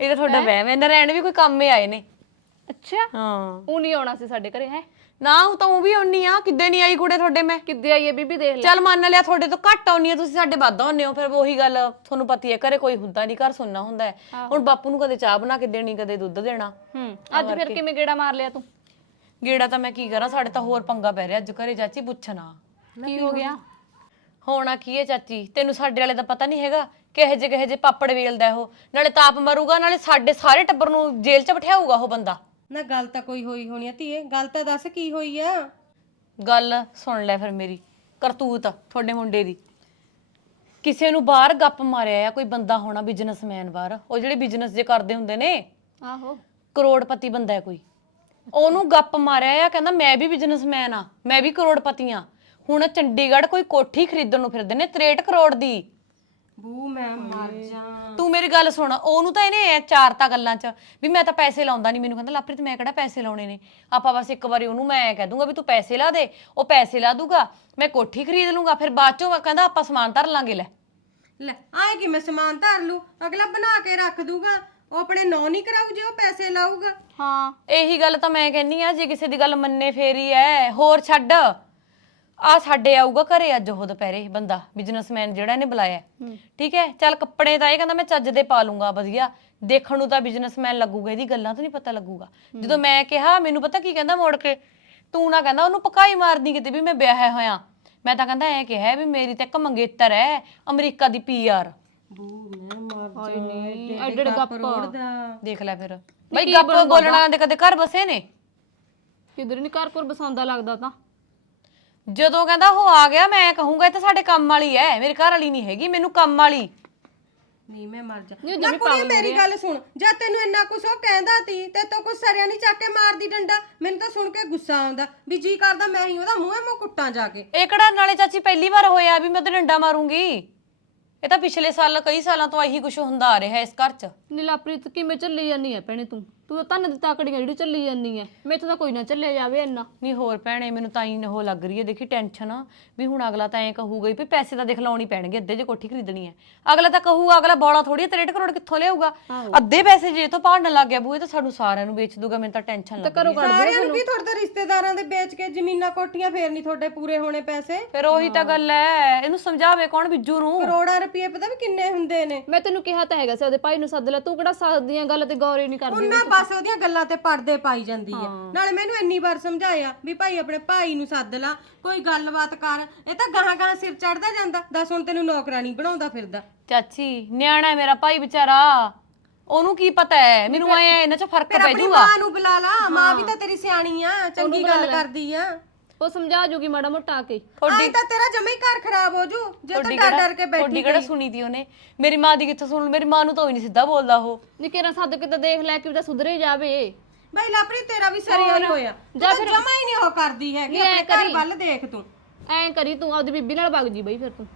ਇਹ ਤਾਂ ਤੁਹਾਡਾ ਵਹਿਮ ਹੈ ਨਰੈਣ ਵੀ ਕੋਈ ਕੰਮ ਹੀ ਆਏ ਨੇ। ਅੱਛਾ? ਹਾਂ। ਉਹ ਨਹੀਂ ਆਉਣਾ ਸੀ ਸਾਡੇ ਘਰੇ ਹੈ? ਨਾ ਉਹ ਤਾਂ ਉਹ ਵੀ ਆਉਣੀ ਆ। ਕਿੱਦੇ ਨਹੀਂ ਆਈ ਕੁੜੇ ਤੁਹਾਡੇ ਮੈਂ? ਕਿੱਦੇ ਆਈਏ ਬੀਬੀ ਦੇਖ ਲੈ। ਚੱਲ ਮੰਨ ਲਿਆ ਤੁਹਾਡੇ ਤੋਂ ਘੱਟ ਆਉਣੀ ਆ ਤੁਸੀਂ ਸਾਡੇ ਵੱਧ ਆਉਂਦੇ ਹੋ ਫਿਰ ਉਹੀ ਗੱਲ ਤੁਹਾਨੂੰ ਪਤੀ ਹੈ ਘਰੇ ਕੋਈ ਹੁੰਦਾ ਨਹੀਂ ਘਰ ਸੁਣਨਾ ਹੁੰਦਾ ਹੈ। ਹੁਣ ਬਾਪੂ ਨੂੰ ਕਦੇ ਚਾਹ ਬਣਾ ਕੇ ਦੇਣੀ ਕਦੇ ਦੁੱਧ ਦੇਣਾ। ਹੂੰ ਅੱਜ ਫਿਰ ਕਿਵੇਂ ਗੇੜਾ ਮਾਰ ਲਿਆ ਤੂੰ? ਗੇੜਾ ਤਾਂ ਮੈਂ ਕੀ ਕਰਾਂ ਸਾਡੇ ਤਾਂ ਹੋਰ ਪੰਗਾ ਪੈ ਰਿਹਾ ਅੱਜ ਘਰੇ ਚਾਚੀ ਪੁੱਛਣਾ। ਕੀ ਹੋ ਗਿਆ? ਹੋਣਾ ਕੀ ਹੈ ਚਾਚੀ? ਤੈਨੂੰ ਸਾਡੇ ਵਾਲੇ ਦਾ ਪਤਾ ਨਹੀਂ ਹੈਗਾ ਕਿਹੇ ਜੇ ਕਿਹੇ ਜੇ ਪਾਪੜ ਵੇਲਦਾ ਉਹ। ਨਾਲੇ ਤਾਪ ਮਰੂਗਾ ਨਾਲੇ ਸਾਡੇ ਸਾਰੇ ਟੱਬਰ ਨੂੰ ਜੇਲ੍ਹ 'ਚ ਬਿਠਾਊਗਾ ਉਹ ਬੰਦਾ। ਨਾ ਗੱਲ ਤਾਂ ਕੋਈ ਹੋਈ ਹੋਣੀ ਆ ਧੀਏ ਗੱਲ ਤਾਂ ਦੱਸ ਕੀ ਹੋਈ ਆ? ਗੱਲ ਸੁਣ ਲੈ ਫਿਰ ਮੇਰੀ ਕਰਤੂਤ ਤੁਹਾਡੇ ਮੁੰਡੇ ਦੀ। ਕਿਸੇ ਨੂੰ ਬਾਹਰ ਗੱਪ ਮਾਰਿਆ ਆ ਕੋਈ ਬੰਦਾ ਹੋਣਾ ਬਿਜ਼ਨਸਮੈਨ ਬਾਹਰ ਉਹ ਜਿਹੜੇ ਬਿਜ਼ਨਸ ਜੇ ਕਰਦੇ ਹੁੰਦੇ ਨੇ ਆਹੋ। ਕਰੋੜਪਤੀ ਬੰਦਾ ਹੈ ਕੋਈ। ਉਹਨੂੰ ਗੱਪ ਮਾਰਿਆ ਆ ਕਹਿੰਦਾ ਮੈਂ ਵੀ ਬਿਜ਼ਨਸਮੈਨ ਆ ਮੈਂ ਵੀ ਕਰੋੜਪਤੀ ਆ। ਹੁਣ ਚੰਡੀਗੜ੍ਹ ਕੋਈ ਕੋਠੀ ਖਰੀਦਣ ਨੂੰ ਫਿਰਦੇ ਨੇ 63 ਕਰੋੜ ਦੀ। ਬੂ ਮੈਂ ਮਰ ਜਾ ਤੂੰ ਮੇਰੀ ਗੱਲ ਸੁਣ ਉਹਨੂੰ ਤਾਂ ਇਹਨੇ ਐ ਚਾਰਤਾ ਗੱਲਾਂ 'ਚ ਵੀ ਮੈਂ ਤਾਂ ਪੈਸੇ ਲਾਉਂਦਾ ਨਹੀਂ ਮੈਨੂੰ ਕਹਿੰਦਾ ਲਾਪ੍ਰੀਤ ਮੈਂ ਕਿਹੜਾ ਪੈਸੇ ਲਾਉਣੇ ਨੇ? ਆਪਾਂ ਬਸ ਇੱਕ ਵਾਰੀ ਉਹਨੂੰ ਮੈਂ ਕਹਿ ਦੂੰਗਾ ਵੀ ਤੂੰ ਪੈਸੇ ਲਾ ਦੇ ਉਹ ਪੈਸੇ ਲਾ ਦੂਗਾ ਮੈਂ ਕੋਠੀ ਖਰੀਦ ਲੂੰਗਾ ਫਿਰ ਬਾਅਦ 'ਚੋਂ ਕਹਿੰਦਾ ਆਪਾਂ ਸਮਾਨ ਧਰ ਲਾਂਗੇ ਲੈ। ਲੈ ਆਏ ਕਿ ਮੈਂ ਸਮਾਨ ਧਰ ਲੂ? ਅਗਲਾ ਬਣਾ ਕੇ ਰੱਖ ਦੂਗਾ। ਉਹ ਆਪਣੇ ਨਾਂ ਨਹੀਂ ਕਰਾਊ ਜੇ ਉਹ ਪੈਸੇ ਲਾਊਗਾ। ਹਾਂ। ਇਹੀ ਗੱਲ ਤਾਂ ਮੈਂ ਕਹਿੰਨੀ ਆ ਜੇ ਕਿਸੇ ਦੀ ਗੱਲ ਮੰਨੇ ਫੇਰੀ ਐ। ਹੋਰ ਛੱਡ। ਆ ਸਾਡੇ ਆਊਗਾ ਘਰੇ ਅੱਜ ਉਹ ਦੁਪਹਿਰੇ ਬੰਦਾ ਬਿਜ਼ਨਸਮੈਨ ਜਿਹੜਾ ਇਹਨੇ ਬੁਲਾਇਆ। ਹੈ। ਠੀਕ ਹੈ? ਚੱਲ ਕੱਪੜੇ ਤਾਂ ਇਹ ਕਹਿੰਦਾ ਮੈਂ ਚੱਜ ਦੇ ਪਾ ਲੂੰਗਾ ਵਧੀਆ। ਦੇਖਣ ਨੂੰ ਤਾਂ ਬਿਜ਼ਨਸਮੈਨ ਲੱਗੂਗਾ ਇਹਦੀ ਗੱਲਾਂ ਤੋਂ ਨਹੀਂ ਪਤਾ ਲੱਗੂਗਾ। ਜਦੋਂ ਮੈਂ ਕਿਹਾ ਮੈਨੂੰ ਪਤਾ ਕੀ ਕਹਿੰਦਾ ਮੋੜ ਕੇ? ਤੂੰ ਨਾ ਕਹਿੰਦਾ ਉਹਨੂੰ ਪਕਾਈ ਮਾਰਦੀ ਕਿਤੇ ਵੀ ਮੈਂ ਵਿਆਹਿਆ ਹੋਇਆ। ਮੈਂ ਤਾਂ ਕਹਿੰਦਾ ਐ ਕਿਹਾ ਵੀ ਮੇਰੀ ਤਾਂ ਇੱਕ ਮੰਗੇਤਰ ਹੈ ਅਮਰੀਕਾ ਦੀ ਪੀਆਰ ਬੂ ਮੈਂ ਮਰ ਹਾਏ ਗੱਪ। ਦੇਖ ਲੈ ਫਿਰ। ਬਈ ਗੱਪ ਬੋਲਣ ਦੇ ਕਦੇ ਘਰ ਬਸੇ ਨੇ? ਕਿਧਰ ਨਹੀਂ ਘਰਪੁਰ ਬਸਾਉਂਦਾ ਲੱਗਦਾ ਤਾਂ। ਜਦੋਂ ਕਹਿੰਦਾ ਉਹ ਆ ਗਿਆ ਮੈਂ ਕਹੂੰਗਾ ਇਹ ਤਾਂ ਸਾਡੇ ਕੰਮ ਵਾਲੀ ਐ ਮੇਰੇ ਘਰ ਵਾਲੀ ਨਹੀਂ ਹੈਗੀ ਮੈਨੂੰ ਕੰਮ ਵਾਲੀ। ਨਹੀਂ ਮੈਂ ਮਰ ਜਾ। ਨਾ ਕੁੜੀ ਮੇਰੀ ਗੱਲ ਸੁਣ। ਜਦ ਤੈਨੂੰ ਇੰਨਾ ਕੁਛ ਉਹ ਕਹਿੰਦਾ ਤੀ ਤੇ ਤੂੰ ਕੁਛ ਸਰਿਆ ਨਹੀਂ ਚੱਕ ਕੇ ਮਾਰਦੀ ਡੰਡਾ। ਮੈਨੂੰ ਤਾਂ ਸੁਣ ਕੇ ਗੁੱਸਾ ਆਉਂਦਾ ਵੀ ਜੀ ਕਰਦਾ ਮੈਂ ਹੀ ਉਹਦਾ ਮੂੰਹੇ ਮੂੰਹ ਕੁੱਟਾਂ ਜਾ ਕੇ। ਇਹ ਕਿਹੜਾ ਨਾਲੇ ਚਾਚੀ ਪਹਿਲੀ ਵਾਰ ਹੋਇਆ ਵੀ ਮੈਂ ਉਹਦੇ ਡੰਡਾ ਮਾਰੂੰਗੀ? ਇਹ ਤਾਂ ਪਿਛਲੇ ਸਾਲ ਕਈ ਸਾਲਾਂ ਤੋਂ ਇਹੀ ਕੁਝ ਹੁੰਦਾ ਆ ਰਿਹਾ ਇਸ ਘਰ 'ਚ। ਨੀਲਾਪ੍ਰੀਤ ਕਿਵੇਂ ਚੱਲੀ ਜਾਂਦੀ ਹੈ ਭੈਣੇ ਤੂੰ? ਤੂੰ ਤਾਂ ਤਨ ਦੀ ਤਾਕੜੀਆਂ ਜਿਹੜੀ ਚੱਲੀ ਜਾਂਦੀ ਹੈ ਮੈਥੋਂ ਤਾਂ ਕੋਈ ਨਾ ਚੱਲਿਆ ਜਾਵੇ ਇੰਨਾ। ਨਹੀਂ ਹੋਰ ਭੈਣੇ ਮੈਨੂੰ ਤਾਂ ਹੀ ਉਹ ਲੱਗ ਰਹੀ ਹੈ ਦੇਖੀ ਟੈਨਸ਼ਨ ਵੀ ਹੁਣ ਅਗਲਾ ਤਾਂ ਐਂ ਕਹੂਗਾ ਹੀ ਵੀ ਪੈਸੇ ਤਾਂ ਦਿਖਲਾਉਣੀ ਪੈਣਗੇ ਅੱਧੇ ਜੇ ਕੋਠੀ ਖਰੀਦਣੀ ਹੈ ਅਗਲਾ ਤਾਂ ਕਹੂਗਾ ਅਗਲਾ ਬੋਲਾ ਥੋੜੀ 63 ਕਰੋੜ ਕਿੱਥੋਂ ਲਿਆਊਗਾ? ਅੱਧੇ ਪੈਸੇ ਜੇ ਤੋਂ ਪਾੜਨ ਲੱਗ ਗਿਆ ਬੂਏ ਤਾਂ ਸਾਨੂੰ ਸਾਰਿਆਂ ਨੂੰ ਵੇਚ ਦੂਗਾ ਮੈਨੂੰ ਤਾਂ ਟੈਨਸ਼ਨ ਲੱਗ ਰਹੀ ਹੈ ਸਾਰਿਆਂ ਨੂੰ ਵੀ ਤੁਹਾਡੇ ਤਾਂ ਰਿਸ਼ਤੇਦਾਰਾਂ ਦੇ ਵੇਚ ਕੇ ਜ਼ਮੀਨਾਂ ਕੋਠੀਆਂ ਫੇਰ ਨਹੀਂ ਤੁਹਾਡੇ ਪੂਰੇ ਹੋਣੇ ਪੈਸੇ। ਫਿਰ ਉਹੀ ਤਾਂ ਗੱਲ ਹੈ ਇਹਨੂੰ ਸਮਝਾਵੇ ਕੌਣ ਬਿੱਜੂ ਨੂੰ? ਕਰੋੜਾਂ ਰੁਪਏ ਪਤਾ ਵੀ ਕਿੰਨੇ ਹੁੰਦੇ ਨੇ। ਮੈਂ ਤੈਨੂੰ ਕਿਹਾ ਤਾਂ ਹੈਗਾ ਸੀ ਉਹਦੇ ਭਾਈ ਨੂੰ ਸੱਦ ਲੈ। ਤੂੰ ਕਿਹੜਾ ਸੱਦਦੀਆਂ ਗੱਲ ਤੇ ਗੌਰ ਹੀ ਨਹੀਂ ਕਰਦੀ ਉਹਨਾਂ ਬਸ ਉਹਦੀਆਂ ਗੱਲਾਂ ਤੇ ਪਰਦੇ ਪਾਈ ਜਾਂਦੀ ਹੈ। ਨਾਲੇ ਮੈਨੂੰ ਇੰਨੀ ਵਾਰ ਸਮਝਾਇਆ ਵੀ ਭਾਈ ਆਪਣੇ ਭਾਈ ਨੂੰ ਸੱਦ ਲਾ ਕੋਈ ਗੱਲਬਾਤ ਕਰ। ਇਹ ਤਾਂ ਗਾਹਾਂ ਗਾਹਾਂ ਸਿਰ ਚੜਦਾ ਜਾਂਦਾ। ਦੱਸ ਹੁਣ ਤੈਨੂੰ ਨੌਕਰਾਨੀ ਬਣਾਉਂਦਾ ਫਿਰਦਾ। ਚਾਚੀ ਨਿਆਣਾ ਹੈ ਮੇਰਾ ਭਾਈ ਵਿਚਾਰਾ। ਉਹਨੂੰ ਕੀ ਪਤਾ ਹੈ? ਮੈਨੂੰ ਆਏ ਇਹਨਾਂ 'ਚ ਫ਼ਰਕ ਫਿਰ ਪੈ ਆਪਣੀ ਜਾਊਗਾ। ਮਾਂ ਨੂੰ ਬੁਲਾ ਲਾ। ਮਾਂ ਵੀ ਤਾਂ ਤੇਰੀ ਸਿਆਣੀ ਆ ਚੰਗੀ ਗੱਲ ਕਰਦੀ ਆ। ਉਹ ਸਮਝਾ ਜੂਗੀ ਮਾੜਾ ਮੋਟਾ ਆ ਕੇ। ਆਈ ਤਾਂ ਤੇਰਾ ਜਮਾ ਹੀ ਘਰ ਖਰਾਬ ਹੋ ਜੂ। ਜੇ ਤੂੰ ਡਰ ਡਰ ਕੇ ਬੈਠੀ ਕਿਹੜਾ ਸੁਣੀ ਤੀ ਉਹਨੇ? ਮੇਰੀ ਮਾਂ ਦੀ ਕਿੱਥੋਂ ਸੁਣ ਮੇਰੀ ਮਾਂ ਨੂੰ ਤਾਂ ਹੀ ਨਹੀਂ ਸਿੱਧਾ ਬੋਲਦਾ ਉਹ। ਨਿਕੇਰਾ ਸੱਦ ਕੇ ਤਾਂ ਦੇਖ ਲੈ ਕਿ ਉਹਦਾ ਸੁਧਰੇ ਜਾਵੇ। ਬਈ ਲਾਪਰੀ ਤੇਰਾ ਵੀ ਸਰਿਆ ਹੀ ਹੋਇਆ। ਜਾਂ ਫਿਰ। ਜਮਾ ਹੀ ਨਹੀਂ ਉਹ ਕਰਦੀ ਹੈਗੀ। ਆਪਣੇ ਘਰ ਵੱਲ ਦੇਖ ਤੂੰ। ਐਂ ਕਰੀ ਤੂੰ ਆਪਦੀ ਬੀਬੀ ਨਾਲ ਵਗ ਜੀ ਬਈ ਫਿਰ ਤੂੰ।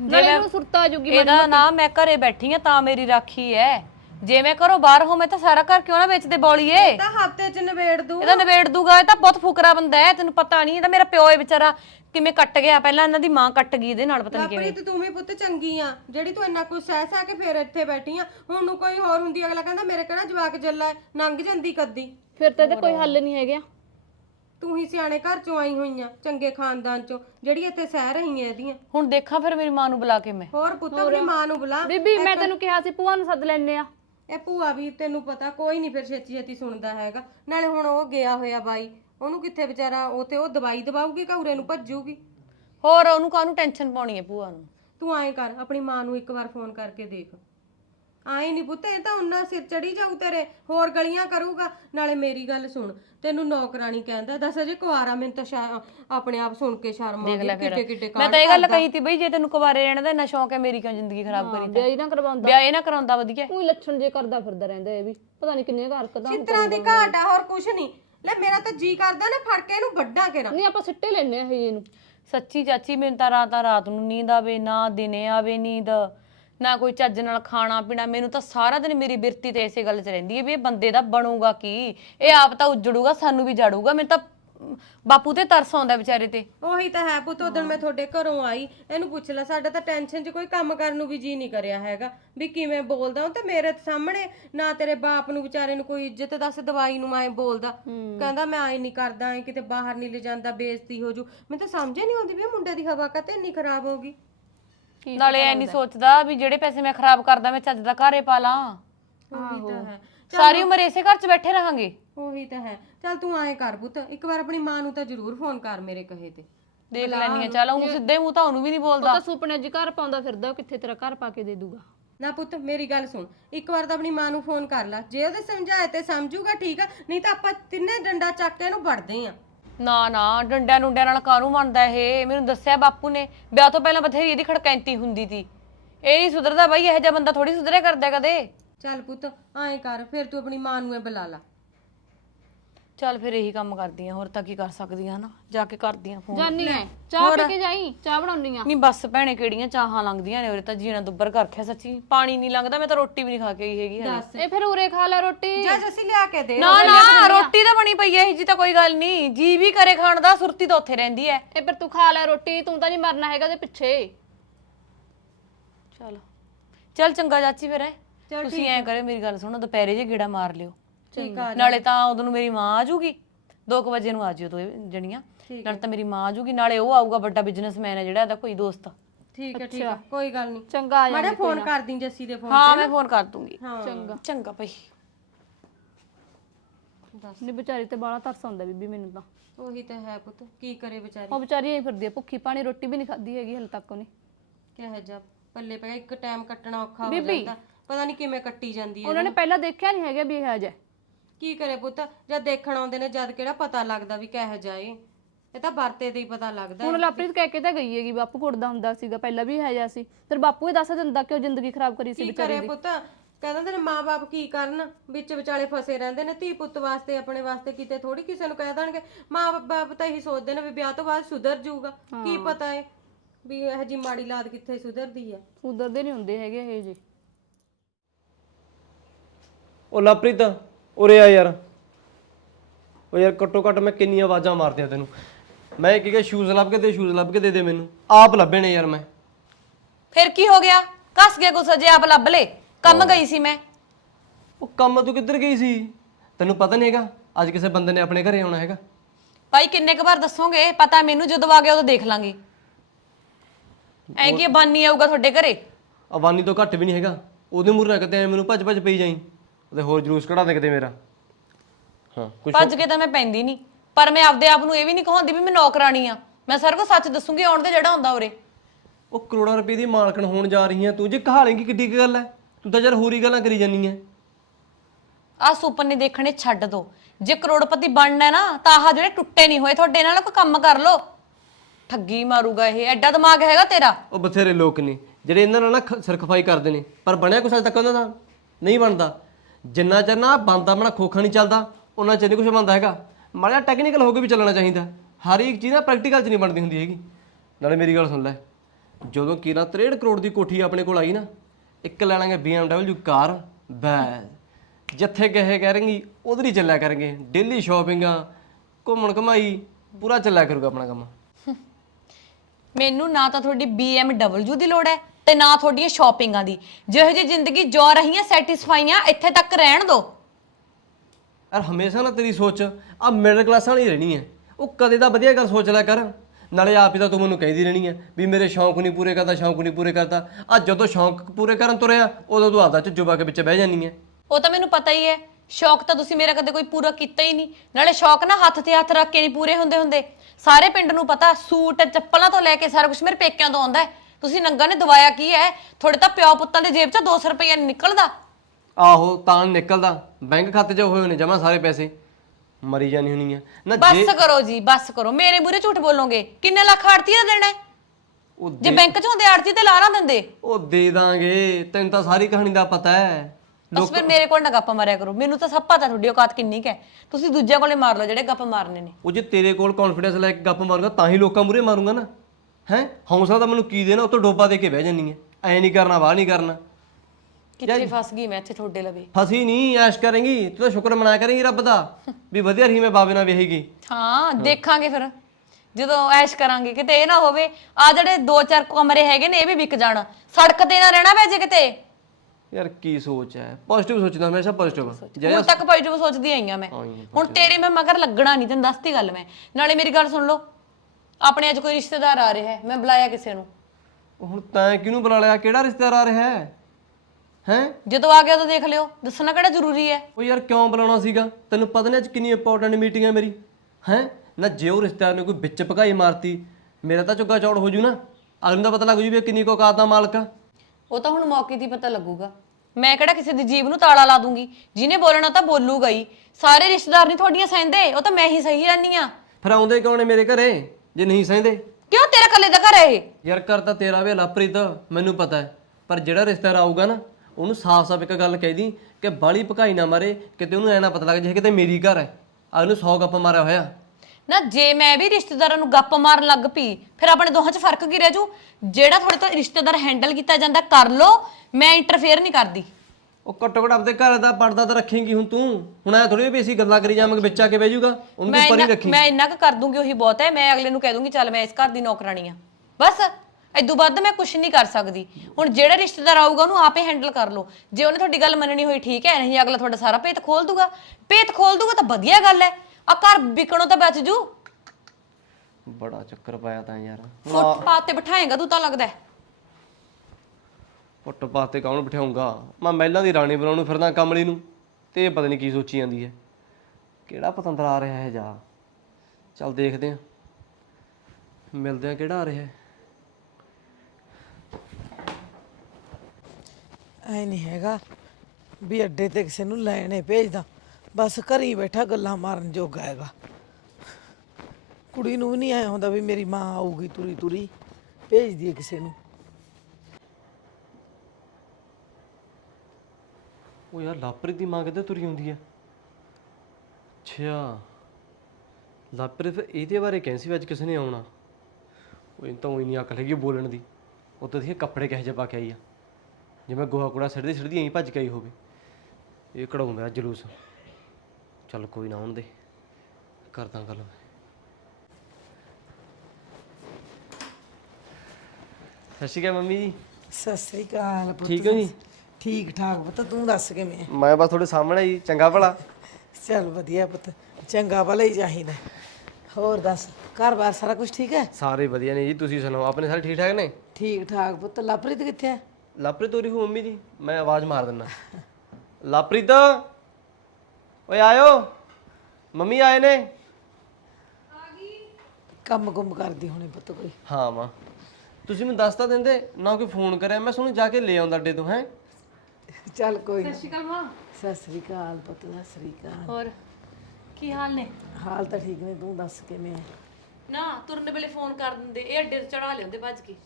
ਨਾਲੇ ਇਹਨੂੰ ਸੁਰਤਾ ਆ ਜੂਗੀ ਇਹਦਾ ਨਾ ਮੈਂ ਘਰੇ ਬੈਠੀ ਆ ਤਾਂ ਮੇਰੀ ਰਾਖੀ ਐ। ਜੇ ਮੈਂ ਘਰੋਂ ਬਾਹਰ ਹੋਵੇਂ ਤਾਂ ਸਾਰਾ ਘਰ ਕਿਉਂ ਨਾ ਵੇਚਦੇ ਬੋਲੀਏ? ਤਾਂ ਹਫ਼ਤੇ ਚ ਨਵੇੜ ਦੂ। ਇਹਦਾ ਨਿਬੇੜ ਦੂਗਾ ਇਹ ਤਾਂ ਬਹੁਤ ਫੁਕਰਾ ਬੰਦਾ ਹੈ ਤੈਨੂੰ ਪਤਾ ਨਹੀਂ ਇਹਦਾ ਮੇਰਾ ਪਿਓ ਹੈ ਵਿਚਾਰਾ ਕਿਵੇਂ ਕੱਟ ਗਿਆ ਪਹਿਲਾਂ ਇਹਨਾਂ ਦੀ ਮਾਂ ਕੱਟ ਗਈ ਇਹਦੇ ਨਾਲ ਪਤਾ ਨਹੀਂ ਕਿਵੇਂ। ਲਾਪਰੀ ਤੂੰ ਵੀ ਪੁੱਤ ਚੰਗੀ ਆ ਜਿਹੜੀ ਤੂੰ ਇੰਨਾ ਕੁਝ ਸਹਿ ਸਹਿ ਕੇ ਫੇਰ ਇੱਥੇ ਬੈਠੀ ਆ ਹੁਣ ਨੂੰ ਕੋਈ ਹੋਰ ਹੁੰਦੀ ਅਗਲਾ ਕਹਿੰਦਾ ਮੇਰੇ ਕਿਹੜਾ ਜਵਾਕ ਜੱਲਾ ਹੈ ਲੰਘ ਜਾਂਦੀ ਕੱਦੀ। ਫਿਰ ਤਾਂ ਇਹਦੇ ਕੋਈ ਹੱਲ ਨਹੀਂ ਹੈਗਾ। ਤੂੰ ਹੀ ਸਿਆਣੇ ਘਰ ਚੋਂ ਆਈ ਹੋਈਆਂ ਚੰਗੇ ਖਾਨਦਾਨ ਚੋਂ ਜਿਹੜੀ ਇੱਥੇ ਸਹਿ ਰਹੀ ਐ ਇਹਦੀਆਂ। ਹੁਣ ਦੇਖਾਂ ਫਿਰ ਮੇਰੀ ਮਾਂ ਨੂੰ ਬੁਲਾ ਕੇ ਮੈਂ। ਹੋਰ ਪੁੱਤ ਆਪਣੀ ਮਾਂ ਨੂੰ ਬੁਲਾ। ਬੀਬੀ ਮੈਂ ਤੈਨੂੰ ਕਿਹਾ ਸੀ ਭੂਆ ਨੂੰ ਸੱਦ ਲੈਣੇ ਆ। ਇਹ ਭੂਆ ਵੀ ਤੈਨੂੰ ਪਤਾ ਕੋਈ ਨਹੀਂ ਫਿਰ ਛੇਤੀ ਛੇਤੀ ਸੁਣਦਾ ਹੈਗਾ। ਨਾਲੇ ਹੁਣ ਉਹ ਗਿਆ ਹੋਇਆ ਬਾਈ ਉਹਨੂੰ ਕਿੱਥੇ ਵਿਚਾਰਾ ਉਹ ਤੇ ਉਹ ਦਵਾਈ ਦਵਾਉਗੀ ਕੌਰੇ ਨੂੰ ਭੱਜੂਗੀ? ਹੋਰ ਉਹਨੂੰ ਕਾਹਨੂੰ ਟੈਨਸ਼ਨ ਪਾਉਣੀ ਹੈ ਭੂਆ ਨੂੰ? ਤੂੰ ਐਂ ਕਰ ਆਪਣੀ ਮਾਂ ਨੂੰ ਇੱਕ ਵਾਰ ਫੋਨ ਕਰਕੇ ਦੇਖ। ਆਏ ਨਹੀਂ ਪੁੱਤ ਇਹ ਤਾਂ ਉਹਨਾਂ ਸਿਰ ਚੜੀ ਜਾਊ ਤੇਰੇ ਹੋਰ ਗਲੀਆਂ ਕਰੂਗਾ। ਨਾਲੇ ਮੇਰੀ ਗੱਲ ਸੁਣ ਤੈਨੂੰ ਨੌਕਰਾਨੀ ਕਹਿੰਦਾ ਦੱਸ ਅਜੇ ਕੁਆਰਾ ਮੈਨੂੰ ਤਾਂ ਸ਼ਾ- ਆਪਣੇ ਆਪ ਸੁਣ ਕੇ ਸ਼ਰਮ ਆਉਂਦੀ ਕਿੱਡੇ ਕਿੱਡੇ ਮੈਂ ਤਾਂ ਇਹ ਗੱਲ ਕਹੀ ਤੀ ਬਈ ਜੇ ਤੈਨੂੰ ਕੁਵਾਰੇ ਰਹਿਣ ਦਾ ਇੰਨਾ ਸ਼ੌਂਕ ਹੈ ਮੇਰੀ ਕਿਉਂ ਜ਼ਿੰਦਗੀ ਖਰਾਬ ਕਰੀ ਵਿਆਹ ਹੀ ਨਾ ਕਰਵਾਉਂਦਾ ਵਿਆਹ ਇਹ ਨਾ ਕਰਾਉਂਦਾ ਵਧੀਆ। ਕੋਈ ਲੱਛਣ ਜੇ ਕਰਦਾ ਫਿਰਦਾ ਰਹਿੰਦਾ ਇਹ ਵੀ ਪਤਾ ਨਹੀਂ ਕਿੰਨੇ ਘਰ ਕਦਾ ਚਿੱਤਰਾਂ ਦੀ ਘਾਟ ਆ ਹੋਰ ਕੁਛ ਨਹੀਂ ਲੈ ਮੇਰਾ ਤਾਂ ਜੀ ਕਰਦਾ ਨਾ ਫੜ ਕੇ ਇਹਨੂੰ ਵੱਡਾ ਕੇਰਾ ਨਹੀਂ ਆਪਾਂ ਸਿੱਟੇ ਲੈਣੇ ਆ ਇਹ ਨੂੰ ਸੱਚੀ ਚਾਚੀ ਮੈਨੂੰ ਤਾਂ ਰਾਤਾਂ ਰਾਤ ਨੂੰ ਨੀਂਦ ਆਵੇ ਨਾ ਦਿਨੇ ਆਵੇ ਨੀਂਦ। ਨਾ ਕੋਈ ਚੱਜ ਨਾਲ ਖਾਣਾ ਪੀਣਾ ਮੈਨੂੰ ਤਾਂ ਸਾਰਾ ਦਿਨ ਮੇਰੀ ਬਿਰਤੀ ਤੇ ਇਸੇ ਗੱਲ 'ਚ ਰਹਿੰਦੀ ਹੈ ਵੀ ਇਹ ਬੰਦੇ ਦਾ ਬਣੂਗਾ ਕੀ? ਇਹ ਆਪ ਤਾਂ ਉਜੜੂਗਾ ਸਾਨੂੰ ਵੀ ਜਾੜੂਗਾ ਮੈਨੂੰ ਤਾਂ ਅਮ, ਬਾਪੂ ਤੇ ਤਰਸ ਆਉਂਦਾ ਵਿਚਾਰੇ ਤੇ। ਉਹੀ ਤਾਂ ਹੈ ਪੁੱਤ ਉਦੋਂ ਮੈਂ ਤੁਹਾਡੇ ਘਰੋਂ ਆਈ ਇਹਨੂੰ ਪੁੱਛ ਲੈ ਸਾਡਾ ਤਾਂ ਟੈਨਸ਼ਨ 'ਚ ਕੋਈ ਕੰਮ ਕਰਨ ਨੂੰ ਵੀ ਜੀ ਨਹੀਂ ਕਰਿਆ ਹੈਗਾ ਵੀ ਕਿਵੇਂ ਬੋਲਦਾ ਉਹ ਤੇ ਮੇਰੇ ਸਾਹਮਣੇ ਨਾ ਤੇਰੇ ਬਾਪ ਨੂੰ ਵਿਚਾਰੇ ਨੂੰ ਕੋਈ ਇੱਜ਼ਤ ਦੱਸ ਦਵਾਈ ਨੂੰ ਐ ਬੋਲਦਾ। ਕਹਿੰਦਾ ਮੈਂ ਐ ਨਹੀਂ ਕਰਦਾ ਐ ਕਿਤੇ ਬਾਹਰ ਨਹੀਂ ਲੈ ਜਾਂਦਾ ਬੇਇੱਜ਼ਤੀ ਹੋ ਜੂ। ਮੈਨੂੰ ਤਾਂ ਸਮਝ ਹੀ ਨਹੀਂ ਆਉਂਦੀ ਵੀ ਇਹ ਮੁੰਡੇ ਦੀ ਹਵਾ ਕਾਤੇ ਇੰਨੀ ਖਰਾਬ ਹੋ ਗਈ। ਨਾਲੇ ਐ ਨਹੀਂ ਸੋਚਦਾ ਵੀ ਜਿਹੜੇ ਪੈਸੇ ਮੈਂ ਖਰਾਬ ਕਰਦਾ ਮੈਂ ਚੱਜ ਦਾ ਘਰੇ ਪਾ ਲਾਂ। ਉਹੀ ਤਾਂ ਹੈ। ਸਾਰੀ ਉਮਰ ਇਸੇ ਘਰ 'ਚ ਬੈਠੇ ਰਹਾਂਗੇ। ਉਹੀ ਤਾਂ ਹੈ। ਚੱਲ ਤੂੰ ਐ ਕਰ ਪੁੱਤ ਇੱਕ ਵਾਰ ਆਪਣੀ ਮਾਂ ਨੂੰ ਤਾਂ ਜ਼ਰੂਰ ਫੋਨ ਕਰ ਮੇਰੇ ਕਹੇ ਤੇ। ਦੇਖ ਲੈਣੀ ਆ ਚੱਲ ਉਹ ਸਿੱਧੇ ਮੂੰਹ ਤਾਂ ਉਹਨੂੰ ਵੀ ਨਹੀਂ ਉਹ ਬੋਲਦਾ। ਤਾਂ ਸੁਪਨੇ 'ਚ ਘਰ ਪਾਉਂਦਾ ਫਿਰਦਾ ਉਹ ਕਿੱਥੇ ਤੇਰਾ ਘਰ ਪਾ ਕੇ ਦੇ ਦੂਗਾ। ਨਾ ਪੁੱਤ ਮੇਰੀ ਗੱਲ ਸੁਣ। ਇੱਕ ਵਾਰ ਤਾਂ ਆਪਣੀ ਮਾਂ ਨੂੰ ਫੋਨ ਕਰ ਲੈ। ਜੇ ਉਹਦੇ ਸਮਝਾਏ ਤੇ ਸਮਝੂਗਾ ਠੀਕ ਆ। ਨਹੀਂ ਤਾਂ ਆਪਾਂ ਤਿੰਨੇ ਡੰਡਾ ਚੱਕ ਕੇ ਇਹਨੂੰ ਵੜਦੇ ਆ। ਨਾ ਨਾ, ਡੰਡਿਆਂ ਡੁੰਡਿਆਂ ਨਾਲ ਕਾਹਨੂੰ ਮੰਨਦਾ ਇਹ? ਮੈਨੂੰ ਦੱਸਿਆ ਬਾਪੂ ਨੇ, ਵਿਆਹ ਤੋਂ ਪਹਿਲਾਂ ਬਥੇਰੀ ਇਹਦੀ ਖੜਕੈਂਤੀ ਹੁੰਦੀ ਸੀ ਇਹ ਨਹੀਂ ਸੁਧਰਦਾ ਬਾਈ, ਇਹੋ ਜਿਹਾ ਬੰਦਾ ਥੋੜੀ ਸੁਧਰਿਆ ਕਰਦਾ ਕਦੇ। ਚੱਲ ਪੁੱਤ, ਐਂ ਕਰ, ਫਿਰ ਤੂੰ ਆਪਣੀ ਮਾਂ ਨੂੰ ਇਹ ਬੁਲਾ ਲਾ। ਚੱਲ ਫਿਰ ਇਹੀ ਕੰਮ ਕਰਦੀ ਆ ਹੋਰ ਤਾਂ ਕੀ ਕਰ ਸਕਦੀ ਆ ਨਾ ਜਾ ਕੇ ਕਰਦੀ ਆ ਫੋਨ ਜਾਨੀ ਐ ਚਾਹ ਪੀ ਕੇ ਜਾਈ ਚਾਹ ਬਣਾਉਣੀ ਆ। ਨਹੀਂ ਬਸ ਭੈਣੇ ਕਿਹੜੀਆਂ ਚਾਹਾਂ ਲੰਘਦੀਆਂ ਨੇ ਉਰੇ ਤਾਂ ਜੀਣਾ ਦੁੱਬਰ ਕਰ ਰੱਖਿਆ ਸੱਚੀ। ਪਾਣੀ ਨਹੀਂ ਲੰਘਦਾ ਮੈਂ ਤਾਂ ਰੋਟੀ ਵੀ ਨਹੀਂ ਖਾ ਕੇ ਆਈ ਹੈਗੀ ਹਲੇ ਇਹ ਫਿਰ ਉਰੇ ਖਾ ਲੈ ਰੋਟੀ। ਜੱਜ ਅਸੀਂ ਲਿਆ ਕੇ ਦੇ। ਨਾ ਨਾ ਰੋਟੀ ਤਾਂ ਬਣੀ ਪਈ ਐ ਇਹ ਜੀ ਤਾਂ ਕੋਈ ਗੱਲ ਨਹੀਂ ਜੀ ਵੀ ਕਰੇ ਖਾਣ ਦਾ ਸੁਰਤੀ ਤਾਂ ਉੱਥੇ ਰਹਿੰਦੀ ਐ। ਇਹ ਫਿਰ ਤੂੰ ਖਾ ਲੈ ਰੋਟੀ ਤੂੰ ਤਾਂ ਨਹੀਂ ਮਰਨਾ ਹੈਗਾ ਉਹਦੇ ਪਿੱਛੇ। ਚਲ। ਚੱਲ ਚੰਗਾ ਚਾਚੀ ਫਿਰ ਐ ਤੁਸੀਂ ਐਂ ਕਰਿਓ ਮੇਰੀ ਗੱਲ ਸੁਣੋ ਦੁਪਹਿਰੇ ਜੇ ਗੇੜਾ ਮਾਰ ਲਿਓ। ਠੀਕ ਆ ਨਾਲੇ ਤਾਂ ਉਦੋਂ ਨੂੰ ਮੇਰੀ ਮਾਂ ਆ ਜੂਗੀ। 2 ਵਜੇ ਨੂੰ ਆ ਜਿਓ ਦੋ ਜਣੀਆਂ। ਨਾਲੇ ਤਾਂ ਮੇਰੀ ਮਾਂ ਆ ਜੂਗੀ ਨਾਲੇ ਉਹ ਆਊਗਾ ਵੱਡਾ ਬਿਜ਼ਨਸਮੈਨ ਹੈ ਜਿਹੜਾ ਇਹਦਾ ਕੋਈ ਦੋਸਤ। ਠੀਕ ਹੈ ਠੀਕ ਹੈ ਕੋਈ ਗੱਲ ਨਹੀਂ ਚੰਗਾ ਆ ਜਾ ਮਾੜੇ ਫੋਨ ਕਰਦੀ ਜੱਸੀ ਦੇ ਫੋਨ ਹਾਂ ਮੈਂ ਫੋਨ ਕਰ ਦੂੰਗੀ। ਹਾਂ। ਚੰਗਾ। ਚੰਗਾ ਭਈ। ਨਹੀਂ ਵਿਚਾਰੀ ਤੇ ਬਾਲਾ ਤਰਸ ਆਉਂਦਾ ਬੀਬੀ ਮੈਨੂੰ ਤਾਂ। ਉਹੀ ਤਾਂ ਹੈ ਪੁੱਤ। ਕੀ ਕਰੇ ਵਿਚਾਰੀ? ਉਹ ਵਿਚਾਰੀ ਐਂ ਫਿਰਦੀ ਆ ਭੁੱਖੀ ਪਾਣੀ ਰੋਟੀ ਵੀ ਨਹੀਂ ਖਾਧੀ ਹੈਗੀ ਹਲ ਤੱਕ ਉਹਨੇ। ਕਿਹੋ ਜਿਹਾ ਪੱਲੇ ਪੈ ਗਿਆ ਇੱਕ ਟਾਈਮ ਕੱਟਣਾ ਔਖਾ ਹੋ ਜਾਂਦਾ। ਪਤਾ ਨਹੀਂ ਕਿਵੇਂ ਕੱਟੀ ਜਾਂਦੀ ਹੈ ਉਹਨਾਂ ਨੇ ਪਹਿਲਾਂ ਦੇਖਿਆ ਨਹੀਂ ਹੈਗਾ ਵੀ ਇਹ ਜਿਹਾ। ਕੀ ਕਰੇ ਪੁੱਤ? ਜਦ ਦੇਖਣ ਆਉਂਦੇ ਨੇ ਜਦ ਕਿਹੜਾ ਪਤਾ ਲੱਗਦਾ ਵੀ ਕਿਹੋ ਜਿਹਾ ਏ। ਇਹ ਤਾਂ ਵਰਤੇ ਤੇ ਹੀ ਪਤਾ ਲੱਗਦਾ ਹੁਣ ਲਾਪਰੀਤ ਕਹਿ ਕੇ ਤਾਂ ਗਈ ਹੈਗੀ ਬਾਪੂ ਕੁੱਟਦਾ ਹੁੰਦਾ ਸੀਗਾ ਪਹਿਲਾਂ ਵੀ ਹੈ ਜਿਹਾ ਸੀ। ਫਿਰ ਬਾਪੂ ਹੀ ਦੱਸ ਦਿੰਦਾ ਕਿ ਉਹ ਜ਼ਿੰਦਗੀ ਖਰਾਬ ਕਰੀ ਸੀ ਕੀ ਕਰੇ ਪੁੱਤ? ਕਹਿੰਦੇ ਨੇ ਮਾਪੇ ਕੀ ਕਰਨ? ਵਿੱਚ ਵਿਚਾਲੇ ਫਸੇ ਰਹਿੰਦੇ ਨੇ ਧੀ ਪੁੱਤ ਵਾਸਤੇ ਆਪਣੇ ਵਾਸਤੇ ਕਿਤੇ ਥੋੜੀ ਕਿਸੇ ਨੂੰ ਕਹਿ ਦੇਣਗੇ। ਮਾਪੇ ਤਾਂ ਇਹੀ ਸੋਚਦੇ ਨੇ ਵੀ ਵਿਆਹ ਤੋਂ ਬਾਅਦ ਸੁਧਰ ਜਾਊਗਾ। ਕੀ ਪਤਾ ਏ ਵੀ ਇਹ ਜੀ ਮਾੜੀ ਲਾਦ ਕਿੱਥੇ ਸੁਧਰਦੀ ਆ। ਉਧਰ ਦੇ ਨਹੀਂ ਹੁੰਦੇ ਹੈਗੇ ਇਹ ਜੀ। ਉਹ ਲਵਪ੍ਰੀਤ ਉਰੇ ਆ ਯਾਰ। ਉਹ ਯਾਰ ਘੱਟੋ ਘੱਟ ਮੈਂ ਕਿੰਨੀਆਂ ਆਵਾਜ਼ਾਂ ਮਾਰਦਿਆਂ ਤੈਨੂੰ। ਮੈਂ ਕਿਹਾ ਸ਼ੂਜ਼ ਲੱਭ ਕੇ ਦੇ ਸ਼ੂਜ਼ ਲੱਭ ਕੇ ਦੇ ਦੇ ਮੈਨੂੰ। ਆਪ ਲੱਭੇ ਨੇ ਯਾਰ ਮੈਂ। ਫਿਰ ਕੀ ਹੋ ਗਿਆ? ਕੱਸ ਗਿਆ ਗੁੱਸਾ ਜੇ ਆਪ ਲੱਭ ਲੇ। ਕੰਮ ਗਈ ਸੀ ਮੈਂ। ਉਹ ਕੰਮ ਤੂੰ ਕਿੱਧਰ ਗਈ ਸੀ? ਤੈਨੂੰ ਪਤਾ ਨਹੀਂ ਹੈਗਾ ਅੱਜ ਕਿਸੇ ਬੰਦੇ ਨੇ ਆਪਣੇ ਘਰੇ ਆਉਣਾ ਹੈਗਾ। ਭਾਈ ਕਿੰਨੇ ਕੁ ਵਾਰ ਦੱਸੋਗੇ? ਪਤਾ ਮੈਨੂੰ ਜਦੋਂ ਆ ਗਿਆ ਉਦੋਂ ਦੇਖ ਲਾਂਗੇ। ਐ ਕੀ ਬਾਨੀ ਆਊਗਾ ਤੁਹਾਡੇ ਘਰੇ? ਅਵਾਨੀ ਤੋਂ ਘੱਟ ਵੀ ਨਹੀਂ ਹੈਗਾ। ਉਹਦੇ ਮੂਹਰੇ ਕਿਤੇ ਐਂ ਮੈਨੂੰ ਭੱਜ ਭੱਜ ਪਈ ਜਾਈ। ਉਹਦੇ ਹੋਰ ਜਲੂਸ ਕਢਾ ਦੇ ਕਿਤੇ ਮੇਰਾ। ਹਾਂ ਕੁਛ ਭੱਜ ਕੇ ਤਾਂ ਮੈਂ ਪੈਂਦੀ ਨਹੀਂ ਪਰ ਮੈਂ ਆਪਦੇ ਆਪ ਨੂੰ ਇਹ ਵੀ ਨਹੀਂ ਕਹਾਉਂਦੀ ਵੀ ਮੈਂ ਨੌਕਰਾਨੀ ਆ। ਮੈਂ ਸਾਰਾ ਕੁਝ ਸੱਚ ਦੱਸੂਗੀ ਆਉਣ ਤੇ ਜਿਹੜਾ ਹੁੰਦਾ ਉਰੇ। ਉਹ ਕਰੋੜਾਂ ਰੁਪਏ ਦੀ ਮਾਲਕਣ ਹੋਣ ਜਾ ਰਹੀ ਹੈ ਤੂੰ ਜੇ ਕਹਾਲੇਂਗੀ ਕਿੱਡੀ ਕੁ ਗੱਲ ਹੈ ਤੂੰ ਤਾਂ ਯਾਰ ਹੋਰੀ ਗੱਲਾਂ ਕਰੀ ਜਾਨੀ ਹੈ ਆ ਸੁਪਨੇ ਦੇਖਣੇ ਛੱਡ ਦੋ। ਜੇ ਕਰੋੜਪਤੀ ਬਣਨਾ ਹੈ ਨਾ ਤਾਂ ਆਹ ਜਿਹੜੇ ਟੁੱਟੇ ਨਹੀਂ ਹੋਏ ਤੁਹਾਡੇ ਨਾਲ ਕੋਈ ਕੰਮ ਕਰ ਲੋ ਠੱਗੀ ਮਾਰੂਗਾ ਇਹ ਐਡਾ ਦਿਮਾਗ ਹੈਗਾ ਤੇਰਾ। ਉਹ ਬਥੇਰੇ ਲੋਕ ਨੇ ਜਿਹੜੇ ਇਹਨਾਂ ਨਾਲ ਨਾ ਖ- ਸਿਰਖਪਾਈ ਕਰਦੇ ਨੇ। ਪਰ ਬਣਿਆ ਕੁਛ ਅਜੇ ਤੱਕ ਉਹਨਾਂ ਦਾ? ਨਹੀਂ ਬਣਦਾ। ਜਿੰਨਾ ਚਿਰ ਨਾ ਬੰਦਾ ਆਪਣਾ ਖੋਖਾ ਨਹੀਂ ਚੱਲਦਾ ਉਹਨਾਂ ਚਿਰ ਨਹੀਂ ਕੁਛ ਬਣਦਾ ਹੈਗਾ। ਮਾੜਾ ਟੈਕਨੀਕਲ ਹੋ ਕੇ ਵੀ ਚੱਲਣਾ ਚਾਹੀਦਾ। ਹਰ ਇੱਕ ਚੀਜ਼ ਨਾ ਪ੍ਰੈਕਟੀਕਲ 'ਚ ਨਹੀਂ ਬਣਦੀ ਹੁੰਦੀ ਹੈਗੀ। ਨਾਲੇ ਮੇਰੀ ਗੱਲ ਸੁਣ ਲੈ, ਜਦੋਂ ਕੀਰਾ 63 ਕਰੋੜ ਦੀ ਕੋਠੀ ਆਪਣੇ ਕੋਲ ਆਈ ਨਾ, ਇੱਕ ਲੈ ਲਾਂਗੇ BMW ਕਾਰ ਬੈ ਜਿੱਥੇ ਕਹੇ ਕਰਾਂਗੀ ਉਧਰ ਹੀ ਚੱਲਿਆ ਕਰਾਂਗੇ ਡੇਲੀ ਸ਼ਾਪਿੰਗਾਂ ਘੁੰਮਣ ਘਮਾਈ, ਪੂਰਾ ਚੱਲਿਆ ਕਰੂਗਾ ਆਪਣਾ ਕੰਮ। ਮੈਨੂੰ ਨਾ ਤਾਂ ਤੁਹਾਡੀ BMW ਦੀ ਲੋੜ ਹੈ। ਤੇ ਨਾ ਤੁਹਾਡੀਆਂ ਸ਼ਾਪਿੰਗਾਂ ਦੀ। ਜਿਹੋ ਜਿਹੀ ਜ਼ਿੰਦਗੀ ਜੋ ਰਹੀਆਂ ਸੈਟੀਸਫਾਈਆਂ ਇੱਥੇ ਤੱਕ ਰਹਿਣ ਦੋ। ਯਾਰ ਹਮੇਸ਼ਾ ਨਾ ਤੇਰੀ ਸੋਚ ਆ ਮਿਡਲ ਕਲਾਸਾਂ ਵਾਲੀ ਰਹਿਣੀ ਹੈ। ਉਹ ਕਦੇ ਤਾਂ ਵਧੀਆ ਗੱਲ ਸੋਚ ਲਿਆ ਕਰ। ਨਾਲੇ ਆਪ ਹੀ ਤਾਂ ਤੂੰ ਮੈਨੂੰ ਕਹਿੰਦੀ ਰਹਿਣੀ ਹੈ ਵੀ ਮੇਰੇ ਸ਼ੌਂਕ ਨਹੀਂ ਪੂਰੇ ਕਰਦਾ ਸ਼ੌਂਕ ਨਹੀਂ ਪੂਰੇ ਕਰਦਾ। ਆ ਜਦੋਂ ਸ਼ੌਂਕ ਪੂਰੇ ਕਰਨ ਤੁਰਿਆ ਉਦੋਂ ਤੂੰ ਆਦਾ ਝੁੱਜੂਬਾ ਕੇ ਵਿੱਚ ਬਹਿ ਜਾਨੀ ਹੈ। ਉਹ ਤਾਂ ਮੈਨੂੰ ਪਤਾ ਹੀ ਹੈ ਸ਼ੌਕ ਤਾਂ ਤੁਸੀਂ ਮੇਰਾ ਕਦੇ ਕੋਈ ਪੂਰਾ ਕੀਤਾ ਹੀ ਨਹੀਂ। ਨਾਲੇ ਸ਼ੌਕ ਨਾ ਹੱਥ ਤੇ ਹੱਥ ਰੱਖ ਕੇ ਨਹੀਂ ਪੂਰੇ ਹੁੰਦੇ ਹੁੰਦੇ। ਸਾਰੇ ਪਿੰਡ ਨੂੰ ਪਤਾ ਸੂਟ ਚੱਪਲਾਂ ਤੋਂ ਲੈ ਕੇ ਸਾਰਾ ਕੁਝ ਮੇਰੇ ਪੇਕਿਆਂ ਤੋਂ ਆਉਂਦਾ ਹੈ। ਤੁਸੀਂ ਨੰਗਾ ਨੇ ਦਵਾਇਆ ਕੀ ਹੈ? ਤੁਹਾਡੇ ਤਾਂ ਪਿਓ ਪੁੱਤਾਂ ਦੇ ਜੇਬ 'ਚ 200 ਰੁਪਏ ਨਿਕਲਦਾ। ਆਹੋ ਤਾਂ ਨਿਕਲਦਾ। ਬੈਂਕ ਖਾਤੇ 'ਚ ਹੋਏ ਨੇ ਜਮਾ ਸਾਰੇ ਪੈਸੇ। ਮਰੀ ਜਾਣੀ ਹੋਣੀ ਹੈ ਨਾ ਜੇ ਬਸ ਕਰੋ ਜੀ ਬਸ ਕਰੋ। ਮੇਰੇ ਮੂਰੇ ਝੂਠ ਬੋਲੋਗੇ? ਕਿੰਨੇ ਲੱਖ ਆੜਤੀ ਦਾ ਦੇਣਾ ਹੈ? ਉਹ ਜੇ ਬੈਂਕ 'ਚ ਹੁੰਦੇ ਆੜਤੀ ਤੇ ਲਾ ਨਾ ਦਿੰਦੇ। ਉਹ ਦੇ ਦਾਂਗੇ। ਤੈਨੂੰ ਤਾਂ ਸਾਰੀ ਕਹਾਣੀ ਦਾ ਪਤਾ ਹੈ। ਬਸ ਫਿਰ ਮੇਰੇ ਕੋਲ ਨਾ ਗੱਪ ਮਾਰਿਆ ਕਰੋ। ਮੈਨੂੰ ਤਾਂ ਸਭ ਪਤਾ ਤੁਹਾਡੀ ਔਕਾਤ ਕਿੰਨੀ ਕੁ ਹੈ। ਤੁਸੀਂ ਦੂਜਿਆਂ ਕੋਲੇ ਮਾਰ ਲਓ ਜਿਹੜੇ ਗੱਪ ਮਾਰਨੇ ਨੇ। ਉਹ ਜੇ ਤੇਰੇ ਕੋਲ ਕੌਨਫੀਡੈਂਸ ਲੈ ਕੇ ਗੱਪ ਮਾਰੂਗਾ ਤਾਂ ਹੀ ਲੋਕਾਂ ਮੂਰੇ ਮਾਰੂੰਗਾ ਨਾ। ਹੈ? ਹੌਸਲਾ ਤਾਂ ਮੈਨੂੰ ਕੀ ਦੇਣਾ? ਉਤੋਂ ਡੋਬਾ ਦੇ ਕੇ ਬਹਿ ਜਾਨੀ ਹੈ ਐ ਨਹੀਂ ਕਰਨਾ ਵਾਹ ਨਹੀਂ ਕਰਨਾ। ਕਿੱਥੇ ਫਸ ਗਈ ਮੈਂ ਇੱਥੇ ਤੁਹਾਡੇ ਲਵੇ? ਫਸੀ ਨਹੀਂ ਐਸ਼ ਕਰੇਂਗੀ। ਤੂੰ ਤਾਂ ਸ਼ੁਕਰ ਮਨਾਇਆ ਕਰੇਂਗੀ ਰੱਬ ਦਾ ਵੀ ਵਧੀਆ ਰਹੀ ਮੈਂ ਬਾਬੇ ਨਾਲ ਵਿਹੇਗੀ। ਹਾਂ ਦੇਖਾਂਗੇ ਫਿਰ। ਜਦੋਂ ਐਸ਼ ਕਰਾਂਗੇ ਕਿਤੇ ਇਹ ਨਾ ਹੋਵੇ ਆ ਜਿਹੜੇ ਦੋ ਚਾਰ ਕਮਰੇ ਹੈਗੇ ਨੇ ਇਹ ਵੀ ਵਿਕ ਜਾਣ। ਸੜਕ ਤੇ ਨਾ ਰਹਿਣਾ ਪੈ ਜੇ ਕਿਤੇ। ਯਾਰ ਕੀ ਸੋਚ ਹੈ? ਪੋਜ਼ਿਟਿਵ ਸੋਚਦਾ ਹਮੇਸ਼ਾ ਪੋਜ਼ਿਟਿਵ ਹੁਣ ਤੱਕ ਪੋਜ਼ਿਟਿਵ ਸੋਚਦੀ ਆਈਆਂ ਮੈਂ। ਹੁਣ ਤੇਰੇ ਮੈਂ ਮਗਰ ਲੱਗਣਾ ਨਹੀਂ ਤੈਨੂੰ ਦੱਸਤੀ ਗੱਲ ਮੈਂ। ਨਾਲੇ ਮੇਰੀ ਗੱਲ ਸੁਣ ਲਓ ਆਪਣੇ ਅੱਜ ਕੋਈ ਰਿਸ਼ਤੇਦਾਰ ਆ ਰਿਹਾ ਹੈ? ਮੈਂ ਬੁਲਾਇਆ ਕਿਸੇ ਨੂੰ। ਹੁਣ ਤੈਂ ਕਿਹਨੂੰ ਬੁਲਾ ਲਿਆ? ਕਿਹੜਾ ਰਿਸ਼ਤੇਦਾਰ ਆ ਰਿਹਾ ਹੈ? ਹੈ? ਜਦੋਂ ਆ ਗਿਆ ਉਦੋਂ ਦੇਖ ਲਿਓ। ਦੱਸਣਾ ਕਿਹੜਾ ਜ਼ਰੂਰੀ ਹੈ? ਉਹ ਯਾਰ ਕਿਉਂ ਬੁਲਾਉਣਾ ਸੀਗਾ? ਤੈਨੂੰ ਪਤਾ ਨਹੀਂ ਅੱਜ ਕਿੰਨੀ ਇੰਪੋਰਟੈਂਟ ਮੀਟਿੰਗ ਹੈ ਮੇਰੀ। ਹੈ? ਨਾ ਜੇ ਉਹ ਰਿਸ਼ਤੇਦਾਰ ਨੇ ਕੋਈ ਵਿੱਚ ਭਕਾਈ ਮਾਰਤੀ ਮੇਰਾ ਤਾਂ ਚੁੱਗਾ ਚੌੜ ਹੋ ਜੂ ਨਾ। ਅਗਲੇ ਨੂੰ ਤਾਂ ਪਤਾ ਲੱਗ ਜੂ ਵੀ ਇਹ ਕਿੰਨੀ ਕੋ ਔਕਾਤ ਦਾ ਮਾਲਕ। ਆ ਉਹ ਤਾਂ ਹੁਣ ਮੌਕੇ ਦੀ ਪਤਾ ਲੱਗੂਗਾ। ਮੈਂ ਕਿਹੜਾ ਕਿਸੇ ਦੀ ਜੀਬ ਨੂੰ ਤਾਲਾ ਲਾ ਦੂੰਗੀ? ਜਿਹਨੇ ਬੋਲਣਾ ਤਾਂ ਬੋਲੂਗਾ ਹੀ। ਸਾਰੇ ਰਿਸ਼ਤੇਦਾਰ ਨਹੀਂ ਤੁਹਾਡੀਆਂ ਸਹਿੰਦੇ। ਉਹ ਤਾਂ ਮੈਂ ਹੀ ਸਹੀ ਰਹਿਨੀ ਆ ਫਿਰ ਆਉਂਦੇ ਕਿਉਂ ਨੇ ਮੇਰੇ ਘਰੇ? ਜੇ ਨਹੀਂ ਸਹਿੰਦੇ? ਕਿਉਂ ਤੇਰਾ ਕੱਲੇ ਦਾ ਘਰ ਹੈ ਇਹ? ਯਾਰ ਘਰ ਤਾਂ ਤੇਰਾ ਵੀ ਲਪ੍ਰੀਤ ਮੈਨੂੰ ਪਤਾ ਹੈ। ਪਰ ਜਿਹੜਾ ਰਿਸ਼ਤੇਦਾਰ ਆਊਗਾ ਨਾ ਉਹਨੂੰ ਸਾਫ਼-ਸਾਫ਼ ਇੱਕ ਗੱਲ ਕਹਿਦੀ ਕਿ ਬਾਲੀ ਭਕਾਈ ਨਾ ਮਾਰੇ ਕਿਤੇ ਉਹਨੂੰ ਐ ਨਾ ਪਤਾ ਲੱਗ ਜਾਏ ਕਿਤੇ ਮੇਰੀ ਘਰ ਹੈ। ਆ ਉਹਨੂੰ 100 ਗੱਪ ਮਾਰਿਆ ਹੋਇਆ। ਨਾ ਜੇ ਮੈਂ ਵੀ ਰਿਸ਼ਤੇਦਾਰਾਂ ਨੂੰ ਗੱਪ ਮਾਰਨ ਲੱਗ ਪਈ ਫਿਰ ਆਪਣੇ ਦੋਹਾਂ 'ਚ ਫ਼ਰਕ ਕੀ ਰਹਿ ਜੂ ਜਿਹੜਾ ਤੁਹਾਡੇ ਤੋਂ ਰਿਸ਼ਤੇਦਾਰ ਹੈਂਡਲ ਕੀਤਾ ਜਾਂਦਾ ਕਰ ਲੋ ਮੈਂ ਇੰਟਰਫੇਅਰ ਨਹੀਂ ਕਰਦੀ। ਉਹ ਘੱਟੋ ਘੱਟ ਆਪਦੇ ਘਰ ਦਾ ਪਰਦਾ ਤਾਂ ਰੱਖੇਂਗੀ ਹੁਣ ਤੂੰ। ਹੁਣ ਐ ਥੋੜੀ ਵੀ ਅਸੀਂ ਗੱਲਾਂ ਕਰੀ ਜਾਵਾਂਗੇ ਵਿੱਚ ਆ ਕੇ ਬਹਿ ਜਾਊਗਾ ਉਹਨੂੰ ਮੈਂ ਤੂੰ ਪਰੀ ਇੰਨਾ- ਰੱਖੀ? ਮੈਂ ਇੰਨਾ ਕੁ ਕਰ ਦੂੰਗੀ ਉਹੀ ਬਹੁਤ ਹੈ। ਮੈਂ ਅਗਲੇ ਨੂੰ ਕਹਿ ਦੂੰਗੀ ਚੱਲ ਮੈਂ ਇਸ ਘਰ ਦੀ ਨੌਕਰਾਨੀ ਆ ਬਸ ਇਦੋਂ ਵੱਧ ਮੈਂ ਕੁਝ ਨਹੀਂ ਕਰ ਸਕਦੀ। ਹੁਣ ਜਿਹੜਾ ਰਿਸ਼ਤੇਦਾਰ ਆਊਗਾ ਉਹਨੂੰ ਆਪੇ ਹੈਂਡਲ ਕਰ ਲਓ। ਜੇ ਉਹਨੇ ਤੁਹਾਡੀ ਗੱਲ ਮੰਨਣੀ ਹੋਈ ਠੀਕ ਹੈ। ਨਹੀਂ ਅਗਲਾ ਤੁਹਾਡਾ ਸਾਰਾ ਭੇਤ ਖੋਲ ਦੂਗਾ। ਭੇਤ ਖੋਲ ਦੂਗਾ ਤਾਂ ਵਧੀਆ ਗੱਲ ਹੈ। ਆ ਘਰ ਵਿਕਣੋਂ ਤਾਂ ਬਚ ਜੂ ਬੜਾ ਚੱਕਰ ਪਾਇਆ ਤਾਂ ਯਾਰ। ਫੁੱਟਪਾਥ ਤੇ ਬਿਠਾਏਗਾ ਤੂੰ ਤਾਂ ਲੱਗਦਾ ਹੈ। ਫੁੱਟਪਾਥ ਤੇ ਕੌਣ ਬਿਠਾਉਂਗਾ ਮੈਂ ਮਹਿਲਾਂ ਦੀ ਰਾਣੀ ਬਣਾਉਣ ਨੂੰ ਫਿਰਦਾ ਕਮਲੀ ਨੂੰ। ਤੇ ਇਹ ਪਤਾ ਨਹੀਂ ਕੀ ਸੋਚੀ ਜਾਂਦੀ ਹੈ। ਕਿਹੜਾ ਪਤੰਦਰ ਆ ਰਿਹਾ ਹੈ ਜਾ? ਚੱਲ ਦੇਖਦੇ ਆ ਮਿਲਦੇ ਆ ਕਿਹੜਾ ਆ ਰਿਹਾ ਹੈ। ਐ ਨਹੀਂ ਹੈਗਾ ਵੀ ਅੱਡੇ ਤੇ ਕਿਸੇ ਨੂੰ ਲੈਣੇ ਭੇਜਦਾ। ਬਸ ਘਰੀ ਬੈਠਾ ਗੱਲਾਂ ਮਾਰਨ ਜੋਗਾ ਹੈਗਾ। ਕੁੜੀ ਨੂੰ ਵੀ ਨਹੀਂ ਐ ਹੁੰਦਾ ਵੀ ਮੇਰੀ ਮਾਂ ਆਊਗੀ ਤੁਰੀ ਤੁਰੀ ਭੇਜਦੀ ਹੈ ਕਿਸੇ ਨੂੰ। ਉਹ ਯਾਰ ਲਾਪ੍ਰੀਤ ਦੀ ਮਾਂ ਕਿੱਧਰ ਤੁਰੀ ਹੁੰਦੀ ਹੈ ਅੱਛਾ ਲਾਪ੍ਰੀਤ ਫਿਰ ਇਹਦੇ ਬਾਰੇ ਕਹਿੰਦੀ ਸੀ ਵੀ ਅੱਜ ਕਿਸੇ ਨੇ ਆਉਣਾ। ਉਹ ਇਹਨੂੰ ਤਾਂ ਉਹੀ ਨਹੀਂ ਅਕਲ ਹੈਗੀ ਬੋਲਣ ਦੀ। ਉਹ ਤਾਂ ਦੇਖੀ ਕੱਪੜੇ ਕਿਹੋ ਜਿਹੇ ਪਾ ਕੇ ਆਈ ਆ। ਜਿਵੇਂ ਗੋਹਾ ਕੂੜਾ ਸਿੱਟਦੀ ਸਿੱਟਦੀ ਐਂ ਭੱਜ ਕੇ ਆਈ ਹੋਵੇ। ਇਹ ਕਢਾਉ ਮੇਰਾ ਜਲੂਸ। ਚੱਲ ਕੋਈ ਨਾ ਆਉਣ ਦੇ। ਕਰਦਾ ਗੱਲ ਮੈਂ। ਸਤਿ ਸ਼੍ਰੀ ਅਕਾਲ ਮੰਮੀ ਜੀ। ਸਤਿ ਸ੍ਰੀ ਅਕਾਲ ਪੁੱਤ ਠੀਕ ਹੋ ਜੀ। ਠੀਕ ਠਾਕ ਪੁੱਤ ਤੂੰ ਦੱਸ ਕਿਵੇਂ ਹੈ? ਮੈਂ ਬਸ ਤੁਹਾਡੇ ਸਾਹਮਣੇ ਹੀ ਚੰਗਾ ਭਲਾ। ਚੱਲ ਵਧੀਆ ਪੁੱਤ ਚੰਗਾ ਭਲਾ ਹੀ ਚਾਹੀਦਾ। ਹੋਰ ਦੱਸ ਘਰ-ਬਾਰ ਸਾਰਾ ਕੁਝ ਠੀਕ ਹੈ? ਸਾਰੇ ਵਧੀਆ ਨੇ ਜੀ ਤੁਸੀਂ ਸੁਣਾਓ ਆਪਣੇ ਸਾਰੇ ਠੀਕ ਠਾਕ ਨੇ? ਠੀਕ ਠਾਕ ਪੁੱਤ ਲਵਪ੍ਰੀਤ ਕਿੱਥੇ ਹੈ? ਲਾਪ੍ਰੀਤ ਤੋਰੀ ਹੋ ਮੰਮੀ ਜੀ ਮੈਂ ਆਵਾਜ਼ ਮਾਰ ਦਿੰਦਾ। ਲਾਪ੍ਰੀਤ ਓਏ ਆਇਓ। ਮੰਮੀ ਆਏ ਨੇ? ਕੰਮ ਗੁੰਮ ਕਰਦੀ ਹੋਣੀ ਪੁੱਤ ਕੋਈ। ਹਾਂ ਮਾਂ ਤੁਸੀਂ ਮੈਨੂੰ ਦੱਸ ਤਾਂ ਦਿੰਦੇ ਨਾ ਕੋਈ ਫੋਨ ਕਰਿਆ ਮੈਂ ਸੁਣ ਜਾ ਕੇ ਲੈ ਆਉਂਦਾ ਅੱਡੇ ਤੋਂ ਹੈ? ਚੱਲ ਕੋਈ ਸਤਿ ਸ਼੍ਰੀ ਅਕਾਲ ਮਾਂ। ਸਤਿ ਸ੍ਰੀ ਅਕਾਲ ਪੁੱਤ ਸਤਿ ਸ੍ਰੀ ਅਕਾਲ। ਹੋਰ ਕੀ ਹਾਲ ਨੇ? ਹਾਲ ਤਾਂ ਠੀਕ ਨੇ ਤੂੰ ਦੱਸ ਕਿਵੇਂ ਹੈ ਨਾ ਤੁਰਨ ਵੇਲੇ ਫੋਨ ਕਰ ਦਿੰਦੇ ਇਹ ਅੱਡੇ ਤੇ ਚੜਾ ਲਿਆਉਂਦੇ ਭੱਜ ਕੇ।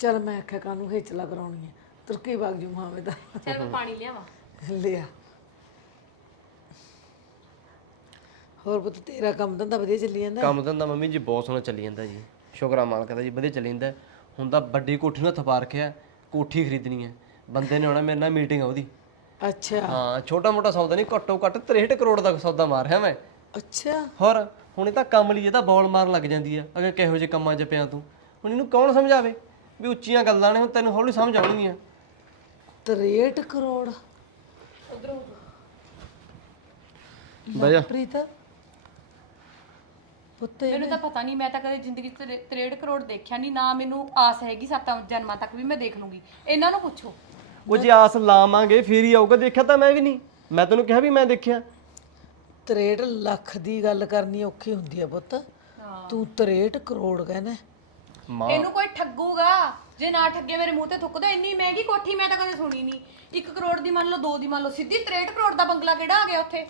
ਚੱਲ ਮੈਂ ਆਖਿਆ ਕਾਨੂੰ ਹੇਚਲਾ ਕਰਾਉਣੀ ਹੈ ਤੁਰਕੀ ਵਗ ਜੂ ਮਾਵੇਂ ਦਾ ਚਲ ਮੈਂ ਪਾਣੀ ਲਿਆਵਾਂ। ਲਿਆ। ਹੋਰ ਪੁੱਤ ਤੇਰਾ ਕੰਮ ਧੰਦਾ ਵਧੀਆ ਚੱਲੀ ਜਾਂਦਾ? ਕੰਮ ਧੰਦਾ ਮੰਮੀ ਜੀ ਬਹੁਤ ਸੋਹਣਾ ਚੱਲੀ ਜਾਂਦਾ ਜੀ। ਸ਼ੁਕਰਾ ਮਾਲਕ ਦਾ ਜੀ ਵਧੀਆ ਚੱਲੀ ਜਾਂਦਾ। ਹੁਣ ਤਾਂ ਵੱਡੀ ਕੋਠੀ ਨੂੰ ਹੱਥ ਪਾ ਰੱਖਿਆ ਕੋਠੀ ਖਰੀਦਣੀ ਹੈ। ਬੰਦੇ ਨੇ ਆਉਣਾ ਮੇਰੇ ਨਾਲ ਮੀਟਿੰਗ ਆ ਉਹਦੀ। ਅੱਛਾ। ਹਾਂ ਛੋਟਾ ਮੋਟਾ ਸੌਦਾ ਨਹੀਂ ਘੱਟੋ ਘੱਟ 63 ਕਰੋੜ ਦਾ ਸੌਦਾ ਮਾਰ ਰਿਹਾ ਮੈਂ। ਅੱਛਾ। ਹੋਰ ਹੁਣ ਇਹ ਤਾਂ ਕੰਮ ਲਈ ਇਹ ਤਾਂ ਬੌਲ ਮਾਰਨ ਲੱਗ ਜਾਂਦੀ ਆ ਅਗੇ ਕਿਹੋ ਜਿਹੇ ਕੰਮਾਂ 'ਚ ਪਿਆ ਤੂੰ। ਹੁਣ ਇਹਨੂੰ ਕੌਣ ਸਮਝਾਵੇ ਵੀ ਉੱਚੀਆਂ ਗੱਲਾਂ ਨੇ ਹੁਣ ਤੈਨੂੰ ਹੌਲੀ ਸਮਝ ਆਉਣਗੀਆਂ। 63 ਕਰੋੜ। ਬਜਾ ਪ੍ਰੀਤ। ਪੁੱਤ ਮੈਨੂੰ ਤਾਂ ਪਤਾ ਨਹੀਂ ਮੈਂ ਤਾਂ ਕਦੇ ਜ਼ਿੰਦਗੀ 'ਚ 63 ਕਰੋੜ ਦੇਖਿਆ ਨਹੀਂ ਨਾ ਮੈਨੂੰ ਆਸ ਹੈਗੀ ਸੱਤ ਜਨਮਾਂ ਤੱਕ ਵੀ ਮੈਂ ਦੇਖ ਲੂੰਗੀ। ਇਹਨਾਂ ਨੂੰ ਪੁੱਛੋ। ਉਹ ਜੇ ਆਸ ਲਾਵਾਂਗੇ ਫੇਰ ਹੀ ਆਊਗਾ। ਦੇਖਿਆ ਤਾਂ ਮੈਂ ਵੀ ਨਹੀਂ। ਮੈਂ ਤੈਨੂੰ ਕਿਹਾ ਵੀ ਮੈਂ ਦੇਖਿਆ। 63 ਲੱਖ ਦੀ ਗੱਲ ਕਰਨੀ ਔਖੀ ਹੁੰਦੀ ਹੈ ਪੁੱਤ। ਤੂੰ 63 ਕਰੋੜ ਕਹਿੰਦਾ। ਮਾਂ। ਇਹਨੂੰ ਕੋਈ ਠੱਗੂਗਾ? ਜੇ ਨਾ ਠੱਗੇ ਮੇਰੇ ਮੂੰਹ ਤੇ ਥੁੱਕ ਦੋ ਇੰਨੀ ਮਹਿੰਗੀ ਕੋਠੀ ਮੈਂ ਤਾਂ ਕਦੇ ਸੁਣੀ ਨਹੀਂ। 1 ਕਰੋੜ ਦੀ ਮੰਨ ਲਓ 2 ਦੀ ਮੰਨ ਲਓ ਸਿੱਧੀ 63 ਕਰੋੜ ਦਾ ਬੰਗਲਾ ਕਿਹੜਾ ਆ ਗਿਆ ਉੱਥੇ?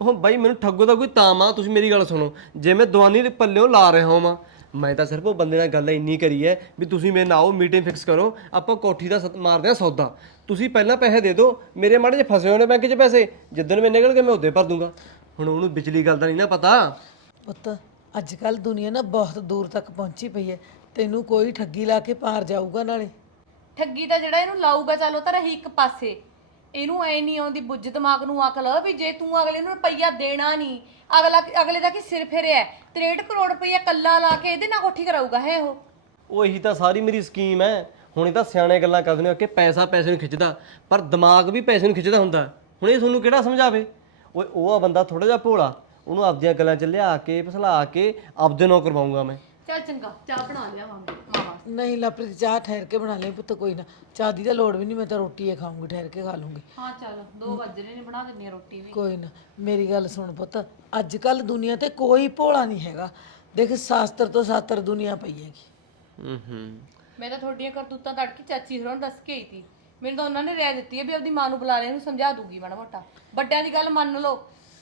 ਉਹ ਬਾਈ ਮੈਨੂੰ ਠੱਗੋ ਦਾ ਕੋਈ ਤਾਮ ਆ ਤੁਸੀਂ ਮੇਰੀ ਗੱਲ ਸੁਣੋ। ਜੇ ਮੈਂ ਦਵਾਨੀ ਦੇ ਪੱਲਿਓਂ ਲਾ ਰਿਹਾ ਹਾਂ ਮੈਂ ਤਾਂ ਸਿਰਫ ਉਹ ਬੰਦੇ ਨਾਲ ਗੱਲ ਇੰਨੀ ਕਰੀ ਹੈ ਵੀ ਤੁਸੀਂ ਮੇਰੇ ਨਾਲ ਆਓ ਮੀਟਿੰਗ ਫਿਕਸ ਕਰੋ ਆਪਾਂ ਕੋਠੀ ਦਾ ਸੱਤ- ਮਾਰਦੇ ਆ ਸੌਦਾ। ਤੁਸੀਂ ਪਹਿਲਾਂ ਪੈਸੇ ਦੇ ਦਿਓ ਮੇਰੇ ਮਾੜੇ ਜਿਹੇ ਫਸੇ ਹੋਏ ਨੇ ਬੈਂਕ 'ਚ ਪੈਸੇ ਜਿੱਦਣ ਮੈਂ ਨਿਕਲ ਕੇ ਮੈਂ ਉਹਦੇ ਭਰ ਦੂੰਗਾ। ਹੁਣ ਉਹਨੂੰ ਵਿਚਲੀ ਗੱਲ ਦਾ ਨਹੀਂ ਨਾ ਪਤਾ। ਪੁੱਤ ਅੱਜ ਕੱਲ ਦੁਨੀਆ ਨਾ ਬਹੁਤ ਦੂਰ ਤੱਕ ਪਹੁੰਚੀ ਪਈ ਹੈ। ਤੈਨੂੰ ਕੋਈ ਠੱਗੀ ਲਾ ਕੇ ਪਾਰ ਜਾਊਗਾ ਨਾਲੇ। ਠੱਗੀ ਤਾਂ ਜਿਹੜਾ ਇਹਨੂੰ ਲਾਊਗਾ ਚੱਲ ਉਹ ਤਾਂ ਰਹੀ ਇੱਕ ਪਾਸੇ। ਇਹਨੂੰ ਐ ਨਹੀਂ ਆਉਂਦੀ ਬੁੱਝ ਦਿਮਾਗ ਨੂੰ ਅਕਲ ਵੀ ਜੇ ਤੂੰ ਅਗਲੇ ਨੂੰ ਰੁਪਈਆ ਦੇਣਾ ਨਹੀਂ, ਅਗਲਾ ਅਗਲੇ ਦਾ ਕੀ ਸਿਰ ਫਿਰਿਆ 63 ਕਰੋੜ ਰੁਪਈਆ ਕੱਲਾ ਲਾ ਕੇ ਇਹਦੇ ਨਾਲ ਕੋਠੀ ਕਰਾਊਗਾ, ਹੈ ਉਹ? ਉਹ ਇਹੀ ਤਾਂ ਸਾਰੀ ਮੇਰੀ ਸਕੀਮ ਹੈ। ਹੁਣ ਇਹ ਤਾਂ ਸਿਆਣੇ ਗੱਲਾਂ ਕਰਦੇ ਨੇ ਕਿ ਪੈਸਾ ਪੈਸੇ ਨੂੰ ਖਿੱਚਦਾ, ਪਰ ਦਿਮਾਗ ਵੀ ਪੈਸੇ ਨੂੰ ਖਿੱਚਦਾ ਹੁੰਦਾ। ਹੁਣ ਇਹ ਤੁਹਾਨੂੰ ਕਿਹੜਾ ਸਮਝਾਵੇ? ਓਏ, ਉਹ ਆ ਬੰਦਾ ਥੋੜਾ ਜਿਹਾ ਭੋਲਾ, ਉਹਨੂੰ ਆਪਦੀਆਂ ਗੱਲਾਂ 'ਚ ਲਿਆ ਕੇ, ਫਸਲਾ ਕੇ ਆਪਦੇ ਨਾਲ ਕਰਵਾਉਂਗਾ ਮੈਂ। ਚੱਲ ਚੰਗਾ ਚਾਹ ਬਣਾ ਲਿਆਵਾਂਗੇ। ਮਾਵਾ ਨਹੀਂ ਲਪ੍ਰੀਤ ਚਾਹ ਠਹਿਰ ਕੇ ਬਣਾ ਲਈ ਪੁੱਤ ਕੋਈ ਨਾ। ਚਾਹ ਦੀ ਤਾਂ ਲੋੜ ਵੀ ਨਹੀਂ ਮੈਂ ਤਾਂ ਰੋਟੀ ਹੀ ਖਾਊਂਗੀ ਠਹਿਰ ਕੇ ਖਾ ਲੂੰਗੀ। ਹਾਂ ਚੱਲ 2 ਵਜੇ ਨੇ ਬਣਾ ਦਿੰਨੀ ਆ ਰੋਟੀ ਵੀ। ਕੋਈ ਨਾ ਮੇਰੀ ਗੱਲ ਸੁਣ ਪੁੱਤ ਅੱਜ ਕੱਲ ਦੁਨੀਆ ਤੇ ਕੋਈ ਭੋਲਾ ਨਹੀਂ ਹੈਗਾ। ਦੇਖ ਸ਼ਾਸਤਰ ਤੋਂ ਸਾਤਰ ਦੁਨੀਆ ਪਈ ਹੈਗੀ। ਹੂੰ ਹੂੰ ਮੈਂ ਤਾਂ ਤੁਹਾਡੀਆਂ ਕਰਤੂਤਾਂ ਤੜਕੀ ਚਾਚੀ ਹੋਰਾਂ ਨੂੰ ਦੱਸ ਕੇ ਆਈ ਸੀ ਮੈਨੂੰ ਤਾਂ ਉਹਨਾਂ ਨੇ ਰਾਇ ਦਿੱਤੀ ਹੈ ਵੀ ਆਪਦੀ ਮਾਂ ਨੂੰ ਬੁਲਾ ਲੈ ਇਹਨੂੰ ਸਮਝਾ ਦੂਗੀ ਮਾੜਾ ਮੋਟਾ। ਵੱਡਿਆਂ ਦੀ ਗੱਲ ਮੰਨ ਲਓ।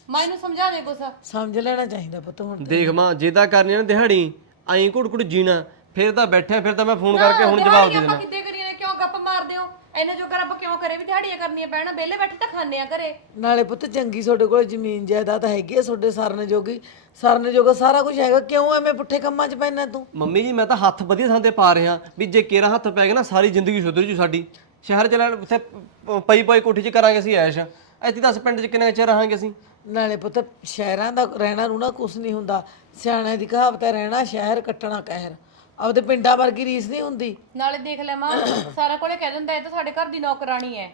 ਮਾਂ ਇਹਨੂੰ ਸਮਝਾ ਦੇ ਕੁਛ। ਸਮਝ ਲੈਣਾ ਚਾਹੀਦਾ ਪੁੱਤ ਹੁਣ ਦੇਖ ਮਾਂ ਜੇ ਤਾਂ ਕਰਨੀ ਆ ਨਾ ਦਿਹਾੜੀ ਐਂ ਘੁੱਟ ਘੁੱਟ ਜੀਣਾ। ਫਿਰ ਤਾਂ ਬੈਠਿਆ ਫਿਰ ਤਾਂ ਮੈਂ ਫੋਨ ਕਰਕੇ ਹੁਣ ਜਵਾਬ ਦੇ ਦੇਣਾ। ਕਿੱਦੇ ਕਰੀਏ ਨੇ? ਕਿਉਂ ਗੱਪ ਮਾਰਦੇ ਹੋ? ਇਹਨੇ ਜੋ ਕਰ ਆਪਾਂ ਕਿਉਂ ਕਰੇ ਵੀ ਦਿਹਾੜੀਆਂ ਕਰਨੀਆਂ ਪੈਣਾ? ਵਿਹਲੇ ਬੈਠੇ ਤਾਂ ਖਾਣੇ ਆ ਘਰੇ। ਨਾਲੇ ਪੁੱਤ ਚੰਗੀ ਤੁਹਾਡੇ ਕੋਲ ਜ਼ਮੀਨ ਜਾਇਦਾਦ ਹੈਗੀ ਹੈ ਤੁਹਾਡੇ ਸਰਨ ਜੋਗੀ। ਸਰਨ ਜੋਗਾ ਸਾਰਾ ਕੁਝ ਹੈਗਾ ਕਿਉਂ ਐਵੇਂ ਪੁੱਠੇ ਕੰਮਾਂ 'ਚ ਪੈਣਾ ਤੂੰ? ਮੰਮੀ ਜੀ ਮੈਂ ਤਾਂ ਹੱਥ ਵਧੀਆ ਥਾਂ ਤੇ ਪਾ ਰਿਹਾ ਵੀ ਜੇ ਕੇਰਾ ਹੱਥ ਪੈ ਗਿਆ ਨਾ ਸਾਰੀ ਜ਼ਿੰਦਗੀ ਸੁਧਰ ਜੂ ਸਾਡੀ। ਸ਼ਹਿਰ ਚ ਲੈਣ ਉੱਥੇ ਪਈ ਪਈ ਕੋਠੀ ਚ ਕਰਾਂਗੇ ਅਸੀਂ ਐਸ਼। ਇੱਥੇ ਦੱਸ ਪਿੰਡ ਚ ਕਿੰਨੇ ਚਿਰ ਰਹਾਂਗੇ ਅਸੀਂ? ਨਾਲੇ ਪੁੱਤ ਸ਼ਹਿਰਾਂ ਦਾ ਰਹਿਣਾ ਰੂਣਾ ਕੁਛ ਨਹੀਂ ਹੁੰਦਾ। ਸਿਆਣਿਆਂ ਦੀ ਕਹਾਵਤ ਹੈ ਰਹਿਣਾ ਸ਼ਹਿਰ ਕੱਟਣਾ ਕਹਿਰ। ਆਪਦੇ ਪਿੰਡਾਂ ਵਰਗੀ ਰੀਸ ਨਹੀਂ ਹੁੰਦੀ। ਨਾਲੇ ਦੇਖ ਲੈ ਮਾਂ ਸਾਰਾ ਕੋਲੇ ਕਹਿ ਦਿੰਦਾ ਇਹ ਤਾਂ ਸਾਡੇ ਘਰ ਦੀ ਨੌਕਰਾਨੀ ਹੈ।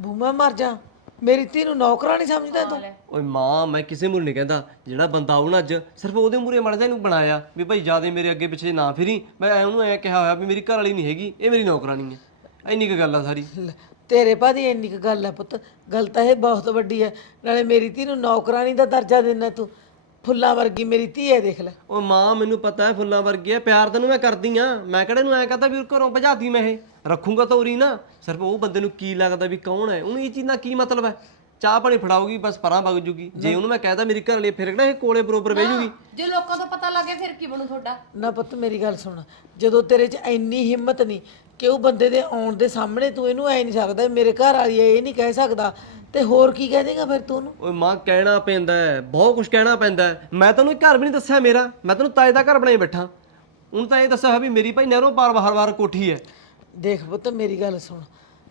ਬੂਮਾ ਮਰ ਜਾ। ਮੇਰੀ ਧੀ ਨੂੰ ਨੌਕਰਾਂ ਨਹੀਂ ਸਮਝਦਾ ਤੂੰ? ਓਏ ਮਾਂ ਮੈਂ ਕਿਸੇ ਮੂਰੇ ਨਹੀਂ ਕਹਿੰਦਾ। ਜਿਹੜਾ ਬੰਦਾ ਆਉ ਨਾ ਅੱਜ ਸਿਰਫ ਉਹਦੇ ਮੂਰੇ ਮੜ ਜਾ ਇਹਨੂੰ ਬਣਾਇਆ। ਵੀ ਭਾਈ ਜਿਆਦੇ ਮੇਰੇ ਅੱਗੇ ਪਿੱਛੇ ਨਾ ਫਿਰੀ। ਮੈਂ ਐ ਉਹਨੂੰ ਐ ਕਿਹਾ ਹੋਇਆ ਵੀ ਮੇਰੀ ਘਰ ਵਾਲੀ ਨਹੀਂ ਹੈਗੀ ਇਹ ਮੇਰੀ ਨੌਕਰਾਨੀ ਹੈ। ਇੰਨੀ ਕੁ ਗੱਲ ਆ ਸਾਰੀ। ਤੇਰੇ ਭਾਦੀ ਇੰਨੀ ਕੁ ਗੱਲ ਹੈ ਪੁੱਤ ਗੱਲ ਤਾਂ ਇਹ ਬਹੁਤ ਵੱਡੀ ਹੈ ਨਾਲੇ ਮੇਰੀ ਧੀ ਨੂੰ ਨੌਕਰਾਨੀ ਦਾ ਦਰਜਾ ਦੇਣਾ ਤੂੰ ਫੁੱਲਾਂ ਵਰਗੀ ਮੇਰੀ ਧੀ ਹੈ ਦੇਖ ਲੈ। ਓ ਮਾਂ ਮੈਨੂੰ ਪਤਾ ਹੈ ਫੁੱਲਾਂ ਵਰਗੀ ਹੈ ਪਿਆਰ ਤੈਨੂੰ ਮੈਂ ਕਰਦੀ ਆ ਮੈਂ ਕਿਹੜੇ ਨੂੰ ਐ ਕਹਤਾ ਵੀ ਘਰੋਂ ਭਜਾਤੀ ਮੈਂ ਇਹ ਰੱਖੂੰਗਾ ਤਾਂ ਉਰੀ ਨਾ ਸਿਰਫ ਉਹ ਬੰਦੇ ਨੂੰ ਕੀ ਲੱਗਦਾ ਵੀ ਕੌਣ ਹੈ ਉਹਨੂੰ ਇਹ ਚੀਜ਼ ਦਾ ਕੀ ਮਤਲਬ ਹੈ? ਚਾਹ ਪਾਣੀ ਫੜਾਊਗੀ ਬਸ ਪਰਾਂ ਵਗ ਜੂਗੀ ਜੇ ਉਹਨੂੰ ਮੈਂ ਕਹਿਦਾ ਮੇਰੀ ਘਰ ਵਾਲੀ ਫਿਰ ਕਿਹੜਾ ਇਹ ਕੋਲੇ ਬਰੋਬਰ ਬਹਿ ਜੂਗੀ? ਜੇ ਲੋਕਾਂ ਤੋਂ ਪਤਾ ਲੱਗੇ ਫਿਰ ਕੀ ਬਣੂ ਤੁਹਾਡਾ? ਨਾ ਪੁੱਤ ਮੇਰੀ ਗੱਲ ਸੁਣ ਜਦੋਂ ਤੇਰੇ 'ਚ ਇੰਨੀ ਹਿੰਮਤ ਨਹੀਂ ਕਿ ਉਹ ਬੰਦੇ ਦੇ ਆਉਣ ਦੇ ਸਾਹਮਣੇ ਤੂੰ ਇਹਨੂੰ ਐ ਨਹੀਂ ਸਕਦਾ ਮੇਰੇ ਘਰ ਵਾਲੀ ਹੈ ਇਹ ਨਹੀਂ ਕਹਿ ਸਕਦਾ। ਤੇ ਹੋਰ ਕੀ ਕਹਿ ਦੇਗਾ ਫਿਰ ਤੂੰ ਉਹਨੂੰ? ਓਏ ਮਾਂ ਕਹਿਣਾ ਪੈਂਦਾ ਹੈ ਬਹੁਤ ਕੁਝ ਕਹਿਣਾ ਪੈਂਦਾ ਹੈ। ਮੈਂ ਤੈਨੂੰ ਇਹ ਘਰ ਵੀ ਨਹੀਂ ਦੱਸਿਆ ਮੇਰਾ ਮੈਂ ਤੈਨੂੰ ਤਾਏ ਦਾ ਘਰ ਬਣਾਈ ਬੈਠਾ। ਉਹਨੂੰ ਤਾਂ ਇਹ ਦੱਸਿਆ ਹੋਇਆ ਵੀ ਮੇਰੀ ਭਾਈ ਨਹਿਰੋਂ ਪਾਰ ਬਾਹਰ-ਬਾਹਰ ਕੋਠੀ ਹੈ। ਦੇਖ ਪੁੱਤ ਮੇਰੀ ਗੱਲ ਸੁਣ।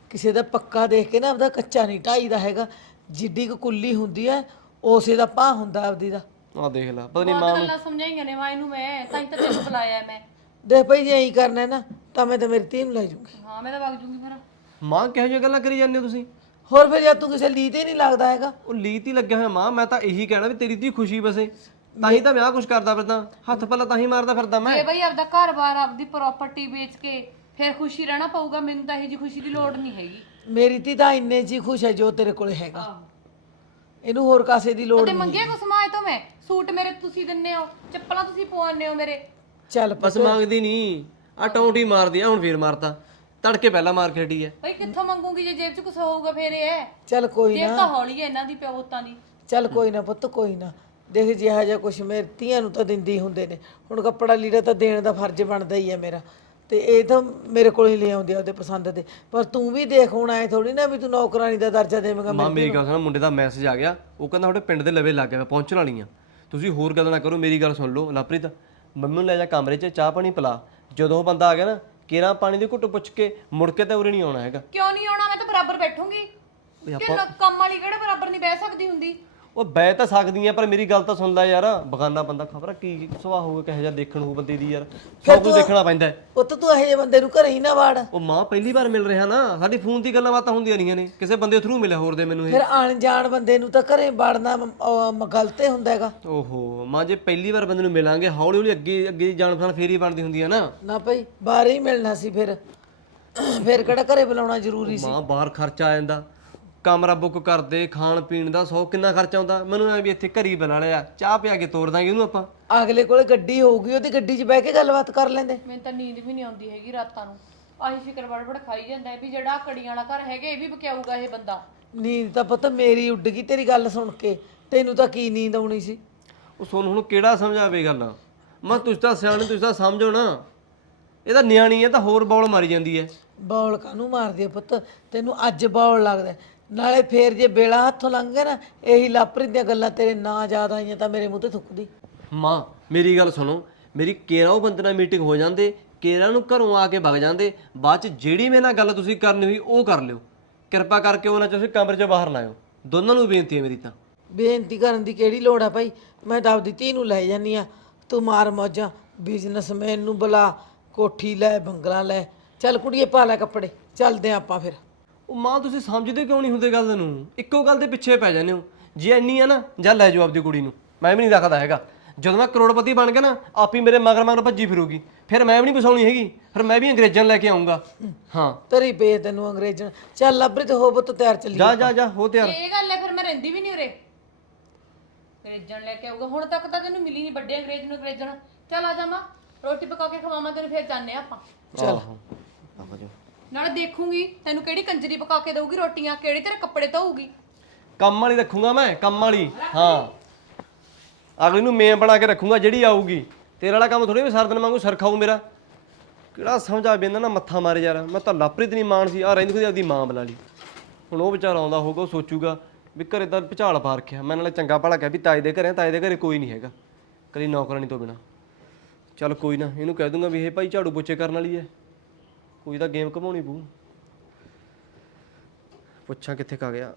ਕਿਸੇ ਦਾ ਪੱਕਾ ਦੇਖ ਕੇ ਨਾ ਆਪਦਾ ਕੱਚਾ ਨਹੀਂ ਢਾਈਦਾ ਹੈਗਾ। ਜਿੱਡੀ ਕੁ ਕੁੱਲੀ ਹੁੰਦੀ ਹੈ ਉਸੇ ਦਾ ਭਾਅ ਹੁੰਦਾ ਆਪਦੀ ਦਾ। ਆਹ ਦੇਖ ਲੈ ਪਤਾ ਨਹੀਂ ਬਹੁਤ ਗੱਲਾਂ ਸਮਝਾਈਆਂ ਨੇ ਮਾਂ ਇਹਨੂੰ ਮੈਂ ਤਾਂ ਹੀ ਤਾਂ ਤੈਨੂੰ ਬੁਲਾਇਆ ਮੈਂ। ਦੇਖ ਭਾਈ ਜੇ ਐਂ ਕਰਨਾ ਹੈ ਨਾ ਤਾਂ ਮੈਂ ਤਾਂ ਮੇਰੀ ਨੂੰ ਲੈ ਜੂੰਗੀ ਹਾਂ ਮੈਂ ਤਾਂ ਵਗ ਜੂੰਗੀ ਫਿਰ। ਮਾਂ ਕਿਹੋ ਜਿਹੀਆਂ ਗੱਲਾਂ ਕਰੀ ਜਾਂਦੇ ਹੋ ਤੁਸੀਂ? ਹੋਰ ਫਿਰ ਜਦ ਤੂੰ ਕਿਸੇ ਲੀ ਤੇ ਨਹੀਂ ਲੱਗਦਾ ਹੈਗਾ। ਉਹ ਲੀਤ ਹੀ ਲੱਗਿਆ ਹੋਇਆ ਮਾਂ ਮੈਂ ਤਾਂ ਇਹੀ ਕਹਿਣਾ ਵੀ ਤੇਰੀ ਧੀ ਖੁਸ਼ੀ ਬਸੇ ਤਾਂ ਹੀ ਤਾਂ ਵਿਆਹ ਕੁਛ ਕਰਦਾ ਫਿਰਦਾ। ਹੱਥ ਪੱਲਾ ਤਾਂ ਹੀ ਮਾਰਦਾ ਫਿਰਦਾ ਮੈਂ। ਜੇ ਬਈ ਆਪਦਾ ਘਰ-ਬਾਰ ਆਪਦੀ ਪ੍ਰਾਪਰਟੀ ਵੇਚ ਕੇ ਫਿਰ ਖੁਸ਼ੀ ਰਹਿਣਾ ਪਊਗਾ ਮੈਨੂੰ ਤਾਂ ਇਹ ਜੀ ਖੁਸ਼ੀ ਦੀ ਲੋੜ ਨਹੀਂ ਹੈਗੀ। ਮੇਰੀ ਧੀ ਤਾਂ ਇੰਨੇ ਜੀ ਖੁਸ਼ ਹੈ ਜੋ ਤੇਰੇ ਕੋਲੇ ਹੈਗਾ। ਇਹਨੂੰ ਹੋਰ ਕਾਸੇ ਦੀ ਲੋੜ ਤੇ ਮੰਗਿਆ ਕੁਛ ਮਾਂ ਇਹ ਤੋਂ ਮੈਂ? ਸੂਟ ਮੇਰੇ ਤੁਸੀਂ ਦਿੰਨੇ ਹੋ ਚੱਪਲਾਂ ਤੁਸੀਂ ਪਵਾਉਂਦੇ ਹੋ ਮੇਰੇ। ਚੱਲ ਬਸ ਮੰਗਦੀ ਨਹੀਂ। ਆ ਟੌਂਟੀ ਮਾਰਦੀ ਆ ਹੁਣ ਫੇਰ ਮਾਰਤਾ। ਤੜਕੇ ਪਹਿਲਾਂ ਮਾਰ ਕੇ ਹਟੀ ਹੈ ਬਈ ਕਿੱਥੋਂ ਮੰਗੂਗੀ ਜੇ ਜੇਬ 'ਚ ਕੁਛ ਹੋਊਗਾ ਫਿਰ ਇਹ? ਚੱਲ ਕੋਈ ਜੇਬ ਤਾਂ ਹੌਲੀ ਹੈ ਇਹਨਾਂ ਦੀ ਪਿਓਤਾਂ ਦੀ। ਚੱਲ ਕੋਈ ਨਾ ਪੁੱਤ ਕੋਈ ਨਾ। ਦੇਖ ਜਿਹਾ ਜਿਹਾ ਕੁਛ ਮੇਰੀ ਧੀਆਂ ਨੂੰ ਤਾਂ ਦਿੰਦੀ ਹੁੰਦੇ ਨੇ। ਹੁਣ ਕੱਪੜਾ ਲੀੜਾ ਤਾਂ ਦੇਣ ਦਾ ਫਰਜ਼ ਬਣਦਾ ਹੀ ਹੈ ਮੇਰਾ। ਤੇ ਇਹ ਤਾਂ ਮੇਰੇ ਕੋਲ ਹੀ ਲੈ ਆਉਂਦੇ ਆ ਉਹਦੇ ਪਸੰਦ ਦੇ। ਪਰ ਤੂੰ ਵੀ ਦੇਖ ਹੁਣ ਐ ਥੋੜੀ ਨਾ ਵੀ ਤੂੰ ਨੌਕਰਾਨੀ ਦਾ ਦਰਜਾ ਦੇਵੇਂਗਾ ਮਾਂ ਮੇਰੀ ਗੱਲ ਸੁਣ ਮੁੰਡੇ ਦਾ ਮੈਸੇਜ ਆ ਗਿਆ। ਉਹ ਕਹਿੰਦਾ ਤੁਹਾਡੇ ਪਿੰਡ ਦੇ ਲਵੇ ਲੱਗ ਗਿਆ ਮੈਂ ਪਹੁੰਚਣ ਵਾਲੀ ਆ। ਤੁਸੀਂ ਹੋਰ ਗੱਲ ਨਾ ਕਰੋ ਮੇਰੀ ਗੱਲ ਸੁਣ ਲਓ ਲਵਪ੍ਰੀਤ। ਮੰਮੀ ਨੂੰ ਲੈ ਜਾ ਕਮਰੇ 'ਚ ਚਾਹ ਪਾਣੀ ਪਿਲਾ। ਜਦੋਂ ਬੰਦਾ ਆ ਗਿਆ ਨਾ ਕੇਰਾ ਪਾਣੀ ਦੀ ਘੁੱਟ ਪੁੱਛ ਕੇ ਮੁੜ ਕੇ ਤਾਂ ਉਰੇ ਨਹੀਂ ਆਉਣਾ ਹੈਗਾ। ਕਿਉਂ ਨਹੀਂ ਆਉਣਾ? ਮੈਂ ਤਾਂ ਬਰਾਬਰ ਬੈਠੂੰਗੀ। ਕਿ ਕੰਮ ਵਾਲੀ ਕਿਹੜੇ ਬਰਾਬਰ ਨਹੀਂ ਬਹਿ ਸਕਦੀ ਹੁੰਦੀ? ਉਹ ਬਹਿ ਤਾਂ ਸਕਦੀ ਆ ਪਰ ਮੇਰੀ ਗੱਲ ਤਾਂ ਸੁਣ ਲੈ ਯਾਰ। ਬਗਾਨਾ ਬੰਦਾ ਖਬਰ ਕੀ ਸੁਭਾਅ ਹੋਊਗਾ ਕਿਹੋ ਜਿਹਾ ਦੇਖਣ ਨੂੰ ਬੰਦੇ ਦੀ ਯਾਰ। ਸਭ ਕੁਝ ਦੇਖਣਾ ਪੈਂਦਾ ਹੈ। ਪੁੱਤ ਤੂੰ ਇਹੋ ਜਿਹੇ ਬੰਦੇ ਨੂੰ ਘਰੇ ਹੀ ਨਾ ਵਾੜ। ਉਹ ਮਾਂ ਪਹਿਲੀ ਵਾਰ ਮਿਲ ਰਿਹਾ ਨਾ। ਸਾਡੀ ਫੋਨ ਦੀ ਗੱਲਾਂ ਬਾਤਾਂ ਹੁੰਦੀਆਂ ਰਹੀਆਂ ਨੇ। ਕਿਸੇ ਬੰਦੇ ਥਰੂ ਮਿਲਿਆ ਹੋਰ ਦੇ ਮੈਨੂੰ ਇਹ। ਫਿਰ ਆਣ ਜਾਣ ਬੰਦੇ ਨੂੰ ਤਾਂ ਘਰੇ ਵਾੜਨਾ ਮ- ਅਹ ਮ- ਗਲਤ ਹੀ ਹੁੰਦਾ ਹੈਗਾ। ਓਹੋ ਮਾਂ ਜੇ ਪਹਿਲੀ ਵਾਰ ਬੰਦੇ ਨੂੰ ਮਿਲਾਂਗੇ ਹੌਲੀ ਹੌਲੀ ਅੱਗੇ ਅੱਗੇ ਜਾਣ ਪਛਾਣ ਫੇਰ ਹੀ ਬਣਦੀ ਹੁੰਦੀ ਹੈ ਨਾ। ਨਾ ਭਾਈ ਬਾਹਰ ਹੀ ਮਿਲਣਾ ਸੀ ਫਿਰ। ਫਿਰ ਕਿਹੜਾ ਘਰੇ ਬੁਲਾਉਣਾ ਜ਼ਰੂਰੀ ਸੀ? ਮਾਂ ਬਾਹਰ ਖਰਚਾ ਆ ਜਾਂਦਾ। ਕਮਰਾ ਬੁੱਕ ਕਰਦੇ ਖਾਣ ਪੀਣ ਦਾ ਸੌ ਕਿੰਨਾ ਖਰਚਾ ਆਉਂਦਾ? ਮੈਨੂੰ ਐ ਵੀ ਇੱਥੇ ਘਰੀ ਬਣਾ ਲਿਆ ਚਾਹ ਪਿਆ ਕੇ ਤੋਰ ਦਾਂਗੇ ਉਹਨੂੰ ਆਪਾਂ। ਅਗਲੇ ਕੋਲੇ ਗੱਡੀ ਹੋਊਗੀ ਉਹਦੀ ਗੱਡੀ 'ਚ ਬਹਿ ਕੇ ਗੱਲਬਾਤ ਕਰ ਲੈਂਦੇ। ਮੈਨੂੰ ਤਾਂ ਨੀਂਦ ਵੀ ਨਹੀਂ ਆਉਂਦੀ ਹੈਗੀ ਰਾਤਾਂ ਨੂੰ। ਆਹੀ ਫਿਕਰ ਵੜਵੜ ਖਾਈ ਜਾਂਦਾ ਹੈ ਵੀ ਜਿਹੜਾ ਕੜੀਆਂ ਵਾਲਾ ਘਰ ਹੈਗਾ ਇਹ ਵੀ ਬਕਿਆਊਗਾ ਇਹ ਬੰਦਾ। ਨੀਂਦ ਤਾਂ ਪਤਾ ਮੇਰੀ ਉੱਡ ਗਈ ਤੇਰੀ ਗੱਲ ਸੁਣ ਕੇ। ਤੈਨੂੰ ਤਾਂ ਕੀ ਨੀਂਦ ਆਉਣੀ ਸੀ? ਉਹ ਤੁਹਾਨੂੰ ਹੁਣ ਕਿਹੜਾ ਸਮਝਾਵੇ ਗੱਲ? ਮੈਂ ਤੁਸੀਂ ਤਾਂ ਸਿਆਣੇ ਤੁਸੀਂ ਤਾਂ ਸਮਝੋ ਨਾ। ਇਹ ਤਾਂ ਨਿਆਣੀ ਹੈ ਤਾਂ ਹੋਰ ਬੌਲ ਮਾਰੀ ਜਾਂਦੀ ਹੈ। ਬੌਲ ਕਾਹਨੂੰ ਮਾਰਦੀ ਆ ਪੁੱਤ? ਤੈਨੂੰ ਅੱਜ ਬੌਲ ਲੱਗਦਾ ਹੈ। ਨਾਲੇ ਫੇਰ ਜੇ ਬੇਲਾ ਹੱਥੋਂ ਲੰਘ ਗਿਆ ਨਾ ਇਹੀ ਲਾਪਰੀ ਦੀਆਂ ਗੱਲਾਂ ਤੇਰੇ ਨਾ ਯਾਦ ਆਈਆਂ ਤਾਂ ਮੇਰੇ ਮੂੰਹ ਤੇ ਥੁੱਕਦੀ। ਮਾਂ ਮੇਰੀ ਗੱਲ ਸੁਣੋ ਮੇਰੀ ਕੇਰਾ ਉਹ ਬੰਦੇ ਨਾਲ ਮੀਟਿੰਗ ਹੋ ਜਾਂਦੇ ਕੇਰਾ ਨੂੰ ਘਰੋਂ ਆ ਕੇ ਵਗ ਜਾਂਦੇ ਬਾਅਦ ਚ ਜਿਹੜੀ ਮੇਰੇ ਨਾਲ ਗੱਲ ਤੁਸੀਂ ਕਰਨੀ ਹੋਈ ਉਹ ਕਰ ਲਿਓ। ਕਿਰਪਾ ਕਰਕੇ ਉਹਨਾਂ ਚ ਤੁਸੀਂ ਕਮਰੇ ਚੋਂ ਬਾਹਰ ਨਾ ਆਇਓ ਦੋਨਾਂ ਨੂੰ ਬੇਨਤੀ ਹੈ ਮੇਰੀ ਤਾਂ। ਬੇਨਤੀ ਕਰਨ ਦੀ ਕਿਹੜੀ ਲੋੜ ਆ ਭਾਈ? ਮੈਂ ਤਾਂ ਆਪਦੀ ਧੀ ਨੂੰ ਲੈ ਜਾਨੀ ਆ ਤੂੰ ਮਾਰ ਮੌਜਾਂ ਬਿਜ਼ਨਸਮੈਨ ਨੂੰ ਬੁਲਾ ਕੋਠੀ ਲੈ ਬੰਗਲਾ ਲੈ। ਚੱਲ ਕੁੜੀਏ ਪਾ ਲੈ ਕੱਪੜੇ। ਚੱਲਦੇ ਆਂ ਆਪਾਂ ਫਿਰ। ਉਹ ਮਾਂ ਤੁਸੀਂ ਸਮਝਦੇ ਕਿਉਂ ਨਹੀਂ ਹੁੰਦੇ ਗੱਲ ਨੂੰ? ਇੱਕੋ ਗੱਲ ਦੇ ਪਿੱਛੇ ਪੈ ਜਾਂਦੇ ਹੋ। ਜੇ ਇੰਨੀ ਆ ਨਾ ਜਾਂ ਲੈ ਜਾਓ ਆਪਦੀ ਕੁੜੀ ਨੂੰ। ਮੈਂ ਵੀ ਨਹੀਂ ਰੱਖਦਾ ਹੈਗਾ। ਜਦੋਂ ਮੈਂ ਕਰੋੜਪਤੀ ਬਣ ਗਿਆ ਨਾ ਆਪੀ ਮੇਰੇ ਮਗਰ ਮਗਰ ਭੱਜੀ ਫਿਰੂਗੀ। ਫਿਰ ਮੈਂ ਵੀ ਨਹੀਂ ਬਸਾਉਣੀ ਹੈਗੀ। ਫਿਰ ਮੈਂ ਵੀ ਅੰਗਰੇਜ਼ਾਂ ਨੂੰ ਲੈ ਕੇ ਆਉਂਗਾ ਹਾਂ। ਤੇਰੀ ਪੇ ਤੈਨੂੰ ਅੰਗਰੇਜ਼ਣ ਚੱਲ ਲੱਭਰੇ ਤੇ ਹੋ ਪੁੱਤ ਤਿਆਰ ਚੱਲੀ ਜਾ ਜਾ। ਜਾ ਹੋ ਤਿਆਰ। ਜੇ ਇਹ ਗੱਲ ਹੈ ਫਿਰ ਮੈਂ ਰਹਿੰਦੀ ਵੀ ਨਹੀਂ ਉਰੇ। ਅੰਗਰੇਜ਼ਣ ਲੈ ਕੇ ਆਊਗਾ। ਹੁਣ ਤੱਕ ਤਾਂ ਤੈਨੂੰ ਮਿਲੀ ਨਹੀਂ ਵੱਡੇ ਅੰਗਰੇਜ਼ ਨੂੰ ਅੰਗਰੇਜ਼ਣ ਚੱਲ ਆ ਜਾ ਮਾਂ। ਰੋਟੀ ਪਕਾ ਕੇ ਖਵਾਵਾਂ ਤੈਨੂੰ ਫਿਰ ਜਾਂਦੇ ਆ ਆਪਾਂ। ਚਲ। ਨਾਲੇ ਦੇਖੂੰਗੀ ਤੈਨੂੰ ਕਿਹੜੀ ਕੰਜਰੀ ਪਕਾ ਕੇ ਦਊਗੀ ਰੋਟੀਆਂ ਕਿਹੜੀ ਤੇਰੇ ਕੱਪੜੇ ਧੋਊਗੀ? ਕੰਮ ਵਾਲੀ ਰੱਖੂੰਗਾ ਮੈਂ ਕੰਮ ਵਾਲੀ ਹਾਂ। ਅਗਲੀ ਨੂੰ ਮੇਮ ਬਣਾ ਕੇ ਰੱਖੂੰਗਾ ਜਿਹੜੀ ਆਊਗੀ। ਤੇਰੇ ਵਾਲਾ ਕੰਮ ਥੋੜੀ ਵੀ ਸਾਰਾ ਦਿਨ ਵਾਂਗੂ ਸਿਰ ਖਾਊ ਮੇਰਾ। ਕਿਹੜਾ ਸਮਝਾ ਬੇਂਦਾ ਨਾ ਮੱਥਾ ਮਾਰੇ ਯਾਰ। ਮੈਂ ਤਾਂ ਲਾਪਰੀਤ ਨਹੀਂ ਮਾਨ ਸੀ। ਆ ਰਹਿੰਦੀ ਖੁਦੀ ਆਪਦੀ ਮਾਂ ਬੁਲਾ ਲਈ। ਹੁਣ ਉਹ ਵਿਚਾਰਾ ਆਉਂਦਾ ਹੋਊਗਾ ਉਹ ਸੋਚੂਗਾ ਵੀ ਘਰੇ ਤਾਂ ਭੁਚਾਲ ਪਾ ਰੱਖਿਆ। ਮੈਂ ਨਾਲੇ ਚੰਗਾ ਭਲਾ ਕਹਿ ਵੀ ਤਾਏ ਦੇ ਘਰੇ ਆ, ਤਾਏ ਦੇ ਘਰੇ ਕੋਈ ਨਹੀਂ ਹੈਗਾ। ਕਦੀ ਨੌਕਰਾਨੀ ਤੋਂ ਬਿਨਾ। ਚੱਲ ਕੋਈ ਨਾ ਇਹਨੂੰ ਕਹਿ ਦੂੰਗਾ ਵੀ ਇਹ ਭਾਈ ਝਾੜੂ ਪੋਚੇ ਕਰਨ ਵਾਲੀ ਹੈ। ਕੋਈ ਤਾਂ ਗੇਮ ਘਮਾਉਣੀ ਪਊ। ਪੁੱਛਾਂ ਕਿੱਥੇ ਕਾ ਗਿਆ।